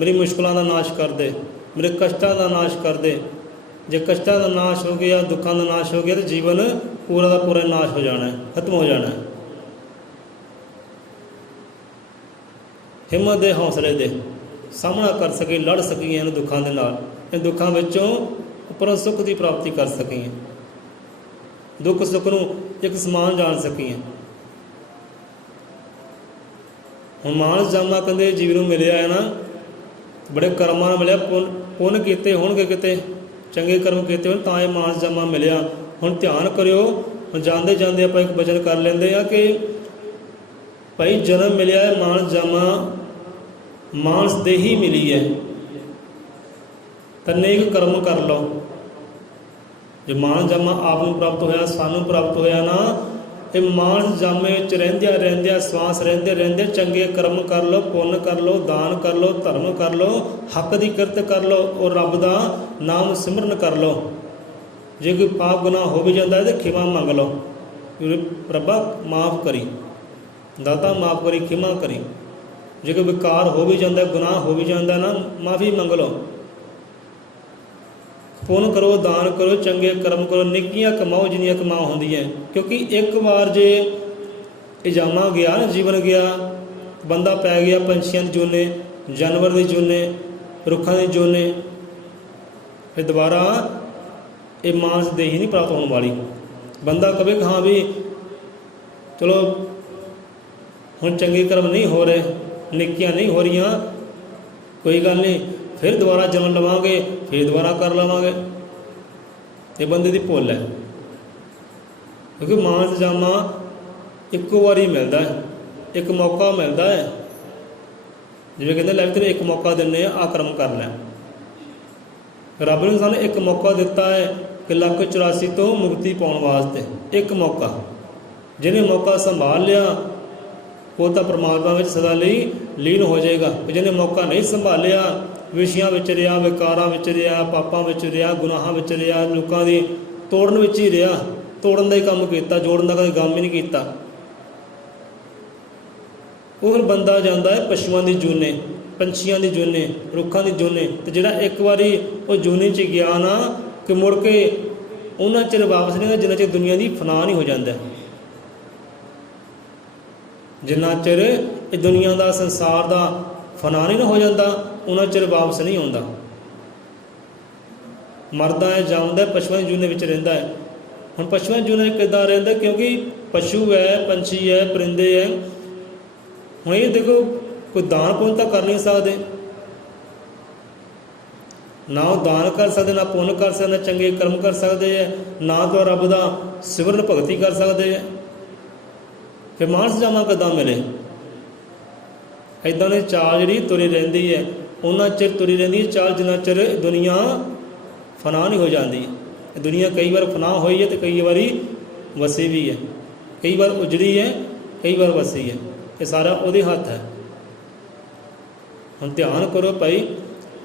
ਮੇਰੀ ਮੁਸ਼ਕਿਲਾਂ ਦਾ ਨਾਸ਼ ਕਰ ਦੇ, ਮੇਰੇ ਕਸ਼ਟਾਂ ਦਾ ਨਾਸ਼ ਕਰ ਦੇ। ਜੇ ਕਸ਼ਟਾਂ ਦਾ ਨਾਸ਼ ਹੋ ਗਿਆ, ਦੁੱਖਾਂ ਦਾ ਨਾਸ਼ ਹੋ ਗਿਆ, ਤਾਂ ਜੀਵਨ ਪੂਰਾ ਦਾ ਪੂਰਾ ਨਾਸ਼ ਹੋ ਜਾਣਾ ਹੈ, ਖਤਮ ਹੋ ਜਾਣਾ ਹੈ। ਹਿੰਮਤ ਦੇ, ਹੌਸਲੇ ਦੇ, ਸਾਹਮਣਾ ਕਰ ਸਕੀਏ, ਲੜ ਸਕੀਏ ਇਹਨਾਂ ਦੁੱਖਾਂ ਦੇ ਨਾਲ, ਇਹ ਦੁੱਖਾਂ ਵਿੱਚੋਂ ਉੱਪਰੋਂ ਸੁੱਖ ਦੀ ਪ੍ਰਾਪਤੀ ਕਰ ਸਕੀਏ, ਦੁੱਖ ਸੁੱਖ ਨੂੰ ਇੱਕ ਸਮਾਨ ਜਾਣ ਸਕੀਏ। ਹੁਣ ਮਾਨਸ ਜਾਮਾ ਕਹਿੰਦੇ ਜੀਵਨ ਨੂੰ ਮਿਲਿਆ ਹੈ ਨਾ, ਬੜੇ ਕਰਮਾਂ ਨਾਲ ਮਿਲਿਆ, ਪੁੰਨ ਕੀਤੇ ਹੋਣਗੇ, ਕਿਤੇ ਚੰਗੇ ਕਰਮ ਕੀਤੇ ਹੋਣ ਤਾਂ ਇਹ ਮਾਨਸ ਜਾਮਾ ਮਿਲਿਆ। ਹੁਣ ਧਿਆਨ ਕਰਿਓ, ਹੁਣ ਜਾਂਦੇ ਜਾਂਦੇ ਆਪਾਂ ਇੱਕ ਵਚਨ ਕਰ ਲੈਂਦੇ ਆ ਕਿ ਭਾਈ ਜਨਮ ਮਿਲਿਆ ਹੈ, ਮਾਨਸ ਜਾਮਾ ਮਾਨਸ ਦੇ ਹੀ ਮਿਲੀ ਹੈ, ਤਾਂ ਨੇਕ ਕਰਮ ਕਰ ਲਓ। ਜੇ ਮਾਨਸ ਜਾਮਾ ਆਪ ਨੂੰ ਪ੍ਰਾਪਤ ਹੋਇਆ, ਸਾਨੂੰ ਪ੍ਰਾਪਤ ਹੋਇਆ ਨਾ, ਇਹ ਮਾਨਸ ਜਾਮੇ ਵਿੱਚ ਰਹਿੰਦਿਆਂ ਸਵਾਸ ਰਹਿੰਦੇ ਚੰਗੇ ਕਰਮ ਕਰ ਲਓ, ਪੁੰਨ ਕਰ ਲਓ, ਦਾਨ ਕਰ ਲਓ, ਧਰਮ ਕਰ ਲਓ, ਹੱਕ ਦੀ ਕਿਰਤ ਕਰ ਲਓ, ਔਰ ਰੱਬ ਦਾ ਨਾਮ ਸਿਮਰਨ ਕਰ ਲਓ। ਜੇ ਕੋਈ ਪਾਪ ਗੁਨਾਹ ਹੋ ਵੀ ਜਾਂਦਾ ਤਾਂ ਖਿਮਾ ਮੰਗ ਲਓ, ਰੱਬਾ ਮਾਫ ਕਰੀ, ਦਾਤਾ ਮਾਫ ਕਰੀ, ਖਿਮਾ ਕਰੀ। ਜੇ ਕੋਈ ਵਿਕਾਰ ਹੋ ਵੀ ਜਾਂਦਾ, ਗੁਨਾਹ ਹੋ ਵੀ ਜਾਂਦਾ ਨਾ, ਮਾਫੀ ਮੰਗ ਲਓ। ਪੁੰਨ ਕਰੋ, ਦਾਨ ਕਰੋ, ਚੰਗੇ ਕਰਮ ਕਰੋ, ਨੇਕੀਆਂ ਕਮਾਓ ਜਿੰਨੀਆਂ ਕਮਾਓ ਹੁੰਦੀਆਂ। ਕਿਉਂਕਿ ਇੱਕ ਵਾਰ ਜੇ ਇਹ ਜਾਮਾ ਗਿਆ ਨਾ, ਜੀਵਨ ਗਿਆ, ਬੰਦਾ ਪੈ ਗਿਆ ਪੰਛੀਆਂ ਦੇ ਜੋਨੇ, ਜਾਨਵਰ ਦੇ ਜੋਨੇ, ਰੁੱਖਾਂ ਦੇ ਜੋਨੇ, ਫਿਰ ਦੁਬਾਰਾ ਇਹ ਮਾਨਸ ਦੇਹੀ ਨਹੀਂ ਪ੍ਰਾਪਤ ਹੋਣ ਵਾਲੀ। ਬੰਦਾ ਕਵੇ ਹਾਂ ਵੀ ਚਲੋ ਹੁਣ ਚੰਗੇ ਕਰਮ ਨਹੀਂ ਹੋ ਰਹੇ, ਨੇਕੀਆਂ ਨਹੀਂ ਹੋ ਰਹੀਆਂ, ਕੋਈ ਗੱਲ ਨਹੀਂ, ਫਿਰ ਦੁਬਾਰਾ ਜਨਮ ਲਵਾਂਗੇ, ਫਿਰ ਦੁਬਾਰਾ ਕਰ ਲਵਾਂਗੇ। ਇਹ ਬੰਦੇ ਦੀ ਭੁੱਲ ਹੈ, ਕਿਉਂਕਿ ਮਾਨਸ ਜਾਮਾ ਇੱਕੋ ਵਾਰੀ ਮਿਲਦਾ ਹੈ, ਇੱਕ ਮੌਕਾ ਮਿਲਦਾ ਹੈ। ਜਿਵੇਂ ਕਹਿੰਦੇ ਲੈ ਤੈਨੂੰ ਇੱਕ ਮੌਕਾ ਦਿੰਦੇ ਆ, ਆਹ ਕਰਮ ਕਰ ਲੈ। ਰੱਬ ਨੇ ਸਾਨੂੰ ਇੱਕ ਮੌਕਾ ਦਿੱਤਾ ਹੈ ਕਿ 184 ਤੋਂ ਮੁਕਤੀ ਪਾਉਣ ਵਾਸਤੇ। ਇੱਕ ਮੌਕਾ, ਜਿਹਨੇ ਮੌਕਾ ਸੰਭਾਲ ਲਿਆ ਉਹ ਤਾਂ ਪਰਮਾਤਮਾ ਵਿੱਚ ਸਦਾ ਲਈ ਲੀਨ ਹੋ ਜਾਏਗਾ। ਜਿਹਨੇ ਮੌਕਾ ਨਹੀਂ ਸੰਭਾਲਿਆ, ਵਿਸ਼ਿਆਂ ਵਿੱਚ ਰਿਹਾ, ਵਿਕਾਰਾਂ ਵਿੱਚ ਰਿਹਾ, ਪਾਪਾਂ ਵਿੱਚ ਰਿਹਾ, ਗੁਨਾਹਾਂ ਵਿੱਚ ਰਿਹਾ, ਲੋਕਾਂ ਦੀ ਤੋੜਨ ਵਿੱਚ ਹੀ ਰਿਹਾ, ਤੋੜਨ ਦਾ ਹੀ ਕੰਮ ਕੀਤਾ, ਜੋੜਨ ਦਾ ਕਦੇ ਕੰਮ ਹੀ ਨਹੀਂ ਕੀਤਾ, ਉਹ ਫਿਰ ਬੰਦਾ ਜਾਂਦਾ ਹੈ ਪਸ਼ੂਆਂ ਦੀ ਜੂਨੇ, ਪੰਛੀਆਂ ਦੀ ਜੂਨੇ, ਰੁੱਖਾਂ ਦੀ ਜੂਨੇ। ਅਤੇ ਜਿਹੜਾ ਇੱਕ ਵਾਰੀ ਉਹ ਜੂਨੇ 'ਚ ਗਿਆ ਨਾ, ਕਿ ਮੁੜ ਕੇ ਉਹਨਾਂ ਚਿਰ ਵਾਪਸ ਨਹੀਂ ਆਉਂਦਾ ਜਿੰਨਾ ਚਿਰ ਦੁਨੀਆ ਦੀ ਫਨਾ ਨਹੀਂ ਹੋ ਜਾਂਦਾ। ਜਿੰਨਾ ਚਿਰ ਇਹ ਦੁਨੀਆ ਦਾ, ਸੰਸਾਰ ਦਾ ਫਨਾ ਨਹੀਂ ਨਾ ਹੋ ਜਾਂਦਾ, ਉਹਨਾਂ ਚਿਰ ਵਾਪਸ ਨਹੀਂ ਆਉਂਦਾ। ਮਰਦਾ ਹੈ, ਜਾਂਦਾ ਹੈ, ਪਸ਼ੂਆਂ ਦੀ ਜੂਨੇ ਵਿੱਚ ਰਹਿੰਦਾ ਹੈ। ਹੁਣ ਪਸ਼ੂਆਂ ਦੀ ਜੂਨੇ ਕਿੱਦਾਂ ਰਹਿੰਦਾ? ਕਿਉਂਕਿ ਪਸ਼ੂ ਹੈ, ਪੰਛੀ ਹੈ, ਪਰਿੰਦੇ ਹੈ। ਹੁਣ ਇਹ ਦੇਖੋ, ਕੋਈ ਦਾਨ ਪੁੰਨ ਤਾਂ ਕਰ ਨਹੀਂ ਸਕਦੇ, ਨਾ ਉਹ ਦਾਨ ਕਰ ਸਕਦੇ, ਨਾ ਪੁੰਨ ਕਰ ਸਕਦੇ, ਨਾ ਚੰਗੇ ਕਰਮ ਕਰ ਸਕਦੇ ਹੈ, ਨਾ ਤਾਂ ਰੱਬ ਦਾ ਸਿਮਰਨ ਭਗਤੀ ਕਰ ਸਕਦੇ ਹੈ। ਫਿਰ ਮਾਨਸ ਜਾਮਾ ਕਿੱਦਾਂ ਮਿਲੇ? ਇੱਦਾਂ ਦੀ ਚਾਲ ਜਿਹੜੀ ਤੁਰੀ ਰਹਿੰਦੀ ਹੈ, ਉਹਨਾਂ ਚਿਰ ਤੁਰੀ ਰਹਿੰਦੀ ਹੈ ਚਾਲ ਜਿੰਨਾ ਚਿਰ ਦੁਨੀਆ ਫਨਾ ਨਹੀਂ ਹੋ ਜਾਂਦੀ। ਦੁਨੀਆ ਕਈ ਵਾਰ ਫਨਾ ਹੋਈ ਹੈ ਅਤੇ ਕਈ ਵਾਰੀ ਵਸੀ ਵੀ ਹੈ, ਕਈ ਵਾਰ ਉਜੜੀ ਹੈ, ਕਈ ਵਾਰ ਵਸੀ ਹੈ। ਇਹ ਸਾਰਾ ਉਹਦੇ ਹੱਥ ਹੈ। ਹੁਣ ਧਿਆਨ ਕਰੋ ਭਾਈ,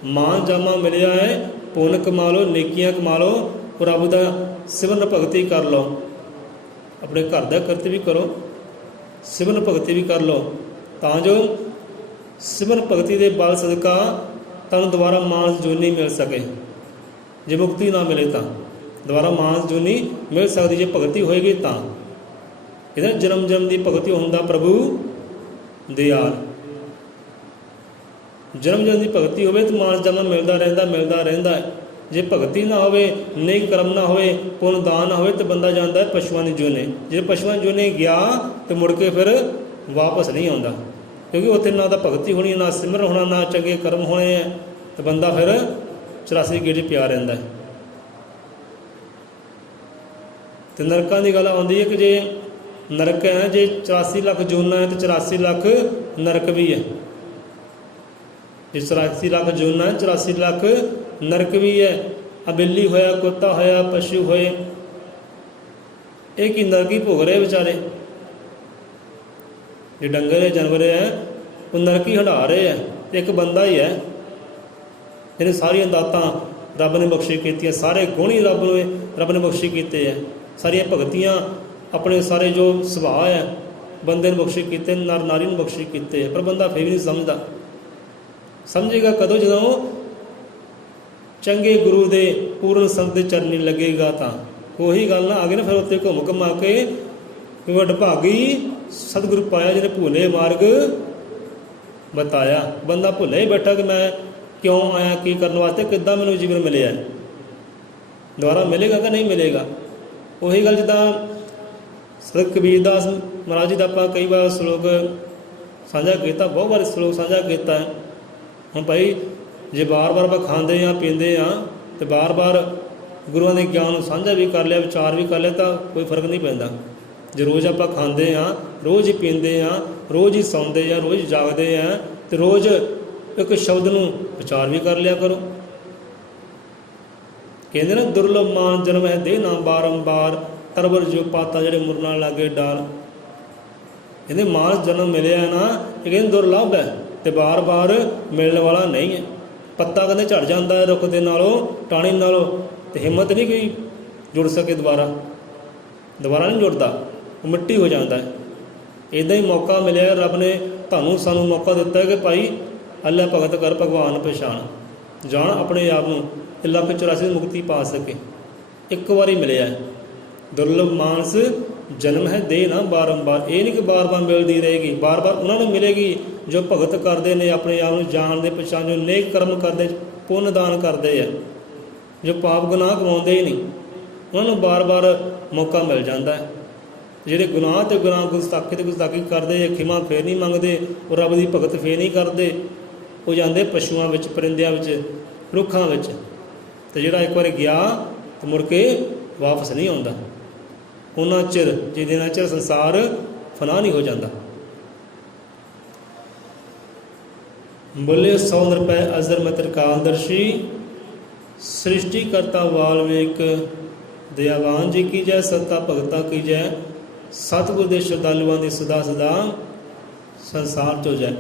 ਮਾਨ ਜਾਮਾ ਮਿਲਿਆ ਹੈ, ਪੁੰਨ ਕਮਾ ਲਓ, ਨੇਕੀਆਂ ਕਮਾ ਲਓ, ਰੱਬ ਦਾ ਸਿਮਰਨ ਭਗਤੀ ਕਰ ਲਓ, ਆਪਣੇ ਘਰ ਦਾ ਕਰਤ ਵੀ ਕਰੋ, ਸਿਮਰਨ ਭਗਤੀ ਵੀ ਕਰ ਲਓ, ਤਾਂ ਜੋ ਸਿਮਰਨ ਭਗਤੀ ਦੇ ਬਲ ਸਦਕਾ ਤੁਹਾਨੂੰ ਦੁਬਾਰਾ ਮਾਨਸ ਜੋਨੀ ਮਿਲ ਸਕੇ। ਜੇ ਮੁਕਤੀ ਨਾ ਮਿਲੇ ਤਾਂ ਦੁਬਾਰਾ ਮਾਨਸ ਜੋਨੀ ਮਿਲ ਸਕਦੀ, ਜੇ ਭਗਤੀ ਹੋਏਗੀ ਤਾਂ। ਇਹਦਾ ਜਨਮ ਜਨਮ ਦੀ ਭਗਤੀ ਹੁੰਦਾ ਪ੍ਰਭੂ ਦਿਆਲ। ਜਨਮ ਜਨਮ ਦੀ ਭਗਤੀ ਹੋਵੇ ਤਾਂ ਮਾਨਸ ਜਾਮਾ ਮਿਲਦਾ ਰਹਿੰਦਾ ਹੈ। ਜੇ ਭਗਤੀ ਨਾ ਹੋਵੇ, ਨੇਕ ਕਰਮ ਨਾ ਹੋਵੇ, ਪੁੰਨ ਦਾਨ ਨਾ ਹੋਵੇ, ਤਾਂ ਬੰਦਾ ਜਾਂਦਾ ਹੈ ਪਸ਼ੂਆਂ ਦੀ ਜੋਨੇ। ਜੇ ਪਸ਼ੂਆਂ ਦੀ ਜੋਨੇ ਗਿਆ ਤਾਂ ਮੁੜ ਕੇ ਫਿਰ ਵਾਪਸ ਨਹੀਂ ਆਉਂਦਾ, ਕਿਉਂਕਿ ਉੱਥੇ ਨਾ ਤਾਂ ਭਗਤੀ ਹੋਣੀ, ਨਾ ਸਿਮਰਨ ਹੋਣਾ, ਨਾ ਚੰਗੇ ਕਰਮ ਹੋਣੇ ਹੈ, ਤਾਂ ਬੰਦਾ ਫਿਰ 84 ਗੇੜੇ ਪਿਆ ਰਹਿੰਦਾ ਹੈ। ਅਤੇ ਨਰਕਾਂ ਦੀ ਗੱਲ ਆਉਂਦੀ ਹੈ ਕਿ ਜੇ ਨਰਕ ਹੈ, ਜੇ 84 ਲੱਖ ਜੂਨਾਂ ਹੈ ਤਾਂ 84 ਲੱਖ ਨਰਕ ਵੀ ਹੈ। ਜੇ 84 ਲੱਖ ਜੂਨਾਂ ਹੈ, 84 ਲੱਖ ਨਰਕ ਵੀ ਹੈ। ਆ ਬਿੱਲੀ ਹੋਇਆ, ਕੁੱਤਾ ਹੋਇਆ, ਪਸ਼ੂ ਹੋਏ, ਇਹ ਕੀ ਨਰਕ ਹੀ ਭੋਗ ਰਹੇ ਵਿਚਾਰੇ। ਜੇ ਡੰਗਰ ਹੈ, ਜਾਨਵਰ ਹੈ, ਉਹ ਨਰਕ ਹੀ ਹੰਢਾ ਰਹੇ ਹੈ। ਇੱਕ ਬੰਦਾ ਹੀ ਹੈ ਜਿਹਨੇ ਸਾਰੀਆਂ ਦਾਤਾਂ ਰੱਬ ਨੇ ਬਖਸ਼ੀ ਕੀਤੀਆਂ, ਸਾਰੇ ਗੁਣ ਹੀ ਰੱਬ ਨੇ ਬਖਸ਼ੀ ਕੀਤੇ ਹੈ, ਸਾਰੀਆਂ ਭਗਤੀਆਂ ਆਪਣੇ ਸਾਰੇ ਜੋ ਸੁਭਾਅ ਹੈ ਬੰਦੇ ਨੂੰ ਬਖਸ਼ੀ ਕੀਤੇ, ਨਰ ਨਾਰੀ ਨੂੰ ਬਖਸ਼ੀ ਕੀਤੇ। ਪਰ ਬੰਦਾ ਫਿਰ ਵੀ ਨਹੀਂ ਸਮਝਦਾ। ਸਮਝੇਗਾ ਕਦੋਂ? ਜਦੋਂ ਚੰਗੇ ਗੁਰੂ ਦੇ ਪੂਰਨ ਸੰਤ ਦੇ ਚਰਨੀ ਲੱਗੇਗਾ ਤਾਂ। ਉਹੀ ਗੱਲ ਨਾ ਆ ਗਈ ਨਾ ਫਿਰ ਉੱਤੇ ਘੁੰਮ ਘੁਮਾ ਕੇ, ਵਡਭਾਗੀ ਸਤਿਗੁਰੂ ਪਾਇਆ ਜਿਹਨੇ ਭੁੱਲੇ ਮਾਰਗ ਬਤਾਇਆ। ਬੰਦਾ ਭੁੱਲਿਆ ਹੀ ਬੈਠਾ ਕਿ ਮੈਂ ਕਿਉਂ ਆਇਆ, ਕੀ ਕਰਨ ਵਾਸਤੇ, ਕਿੱਦਾਂ ਮੈਨੂੰ ਜੀਵਨ ਮਿਲਿਆ, ਦੁਬਾਰਾ ਮਿਲੇਗਾ ਕਿ ਨਹੀਂ ਮਿਲੇਗਾ। ਉਹੀ ਗੱਲ ਜਿੱਦਾਂ ਸਤ ਕਬੀਰਦਾਸ ਮਹਾਰਾਜ ਜੀ ਦਾ ਆਪਾਂ ਕਈ ਵਾਰ ਸਲੋਕ ਸਾਂਝਾ ਕੀਤਾ, ਬਹੁਤ ਵਾਰ ਸਲੋਕ ਸਾਂਝਾ ਕੀਤਾ ਹੈ। ਹੁਣ ਭਾਈ ਜੇ ਵਾਰ-ਵਾਰ ਆਪਾਂ ਖਾਂਦੇ ਹਾਂ, ਪੀਂਦੇ ਹਾਂ, ਅਤੇ ਵਾਰ-ਵਾਰ ਗੁਰੂਆਂ ਦੇ ਗਿਆਨ ਨੂੰ ਸਾਂਝਾ ਵੀ ਕਰ ਲਿਆ, ਵਿਚਾਰ ਵੀ ਕਰ ਲਿਆ, ਤਾਂ ਕੋਈ ਫਰਕ ਨਹੀਂ ਪੈਂਦਾ। ਜੇ ਰੋਜ਼ ਆਪਾਂ ਖਾਂਦੇ ਹਾਂ, ਰੋਜ਼ ਹੀ ਪੀਂਦੇ ਹਾਂ, ਰੋਜ਼ ਹੀ ਸੌਂਦੇ ਹਾਂ, ਰੋਜ਼ ਜਾਗਦੇ ਹਾਂ, ਅਤੇ ਰੋਜ਼ ਇੱਕ ਸ਼ਬਦ ਨੂੰ ਵਿਚਾਰ ਵੀ ਕਰ ਲਿਆ ਕਰੋ। ਕਹਿੰਦੇ ਨਾ ਦੁਰਲਭ ਮਾਨ ਜਨਮ ਹੈ ਦੇ ਨਾ ਬਾਰੰਬਾਰ, ਤਰਵਰ ਜੋ ਪਾਤਾ ਜਿਹੜੇ ਮੁਰਨਾ ਲਾਗੇ ਡਾਰ। ਕਹਿੰਦੇ ਮਾਨਸ ਜਨਮ ਮਿਲਿਆ ਨਾ, ਇਹ ਕਹਿੰਦੇ ਦੁਰਲਭ ਹੈ ਅਤੇ ਬਾਰ-ਬਾਰ ਮਿਲਣ ਵਾਲਾ ਨਹੀਂ ਹੈ। ਪੱਤਾ ਕਹਿੰਦੇ ਝੜ ਜਾਂਦਾ ਹੈ ਰੁੱਖ ਦੇ ਨਾਲੋਂ, ਟਾਹਣੀ ਨਾਲੋਂ, ਅਤੇ ਹਿੰਮਤ ਨਹੀਂ ਕੋਈ ਜੁੜ ਸਕੇ, ਦੁਬਾਰਾ ਨਹੀਂ ਜੁੜਦਾ, ਉਹ ਮਿੱਟੀ ਹੋ ਜਾਂਦਾ ਹੈ। ਇੱਦਾਂ ਹੀ ਮੌਕਾ ਮਿਲਿਆ, ਰੱਬ ਨੇ ਤੁਹਾਨੂੰ ਸਾਨੂੰ ਮੌਕਾ ਦਿੱਤਾ ਕਿ ਭਾਈ ਅੱਲਾ ਭਗਤ ਕਰ ਭਗਵਾਨ ਪਛਾਣ। ਜਾਣ ਆਪਣੇ ਆਪ ਨੂੰ 1,84,000 ਦੀ ਮੁਕਤੀ ਪਾ ਸਕੇ। ਇੱਕ ਵਾਰੀ ਮਿਲਿਆ ਹੈ। ਦੁਰਲਭ ਮਾਨਸ ਜਨਮ ਹੈ ਦੇ ਨਾ ਬਾਰੰਬਾਰ, ਇਹ ਨਹੀਂ ਕਿ ਬਾਰ-ਬਾਰ ਮਿਲਦੀ ਰਹੇਗੀ, ਬਾਰ-ਬਾਰ ਉਹਨਾਂ ਨੂੰ ਮਿਲੇਗੀ ਜੋ ਭਗਤ ਕਰਦੇ ਨੇ, ਆਪਣੇ ਆਪ ਨੂੰ ਜਾਣਦੇ ਪਛਾਣਦੇ, ਨੇਕ ਕਰਮ ਕਰਦੇ, ਪੁੰਨ ਦਾਨ ਕਰਦੇ ਆ, ਜੋ ਪਾਪ ਗੁਨਾਹ ਕਮਾਉਂਦੇ ਹੀ ਨਹੀਂ, ਉਹਨਾਂ ਨੂੰ ਬਾਰ-ਬਾਰ ਮੌਕਾ ਮਿਲ ਜਾਂਦਾ ਹੈ। ਜਿਹੜੇ ਗੁਨਾਹ ਤੇ ਗੁਨਾਹ, ਗੁਸਤਾਖੀ ਤੇ ਗੁਸਤਾਖੀ ਕਰਦੇ ਆ, ਖਿਮਾ ਫੇਰ ਨਹੀਂ ਮੰਗਦੇ, ਉਹ ਰੱਬ ਦੀ ਭਗਤ ਫੇਰ ਨਹੀਂ ਕਰਦੇ, ਉਹ ਜਾਂਦੇ ਪਸ਼ੂਆਂ ਵਿੱਚ, ਪਰਿੰਦਿਆਂ ਵਿੱਚ, ਰੁੱਖਾਂ ਵਿੱਚ। ਅਤੇ ਜਿਹੜਾ ਇੱਕ ਵਾਰੀ ਗਿਆ ਤਾਂ ਮੁੜ ਕੇ ਵਾਪਸ ਨਹੀਂ ਆਉਂਦਾ ਉਹਨਾਂ ਚਿਰ ਜਿੰਨਾ ਚਿਰ ਸੰਸਾਰ ਫਨਾ ਨਹੀਂ ਹੋ ਜਾਂਦਾ। ਬੋਲੇ 100 ਰੁਪਏ ਅਜ਼ਰ ਮੈਂ ਤ੍ਰਿਕਾਲਦਰਸ਼ੀ, ਸ੍ਰਿਸ਼ਟੀ ਕਰਤਾ ਵਾਲਮੀਕ, ਦਇਆਵਾਨ ਜੀ ਕੀ ਜੈ, ਸੱਤਾ ਭਗਤਾ ਕੀ ਜੈ, ਸਤਿਗੁਰ ਦੇ ਸ਼ਰਧਾਲੂਆਂ ਦੀ ਸਦਾ ਸਦਾ ਸੰਸਾਰ ਚੋ ਜੈ।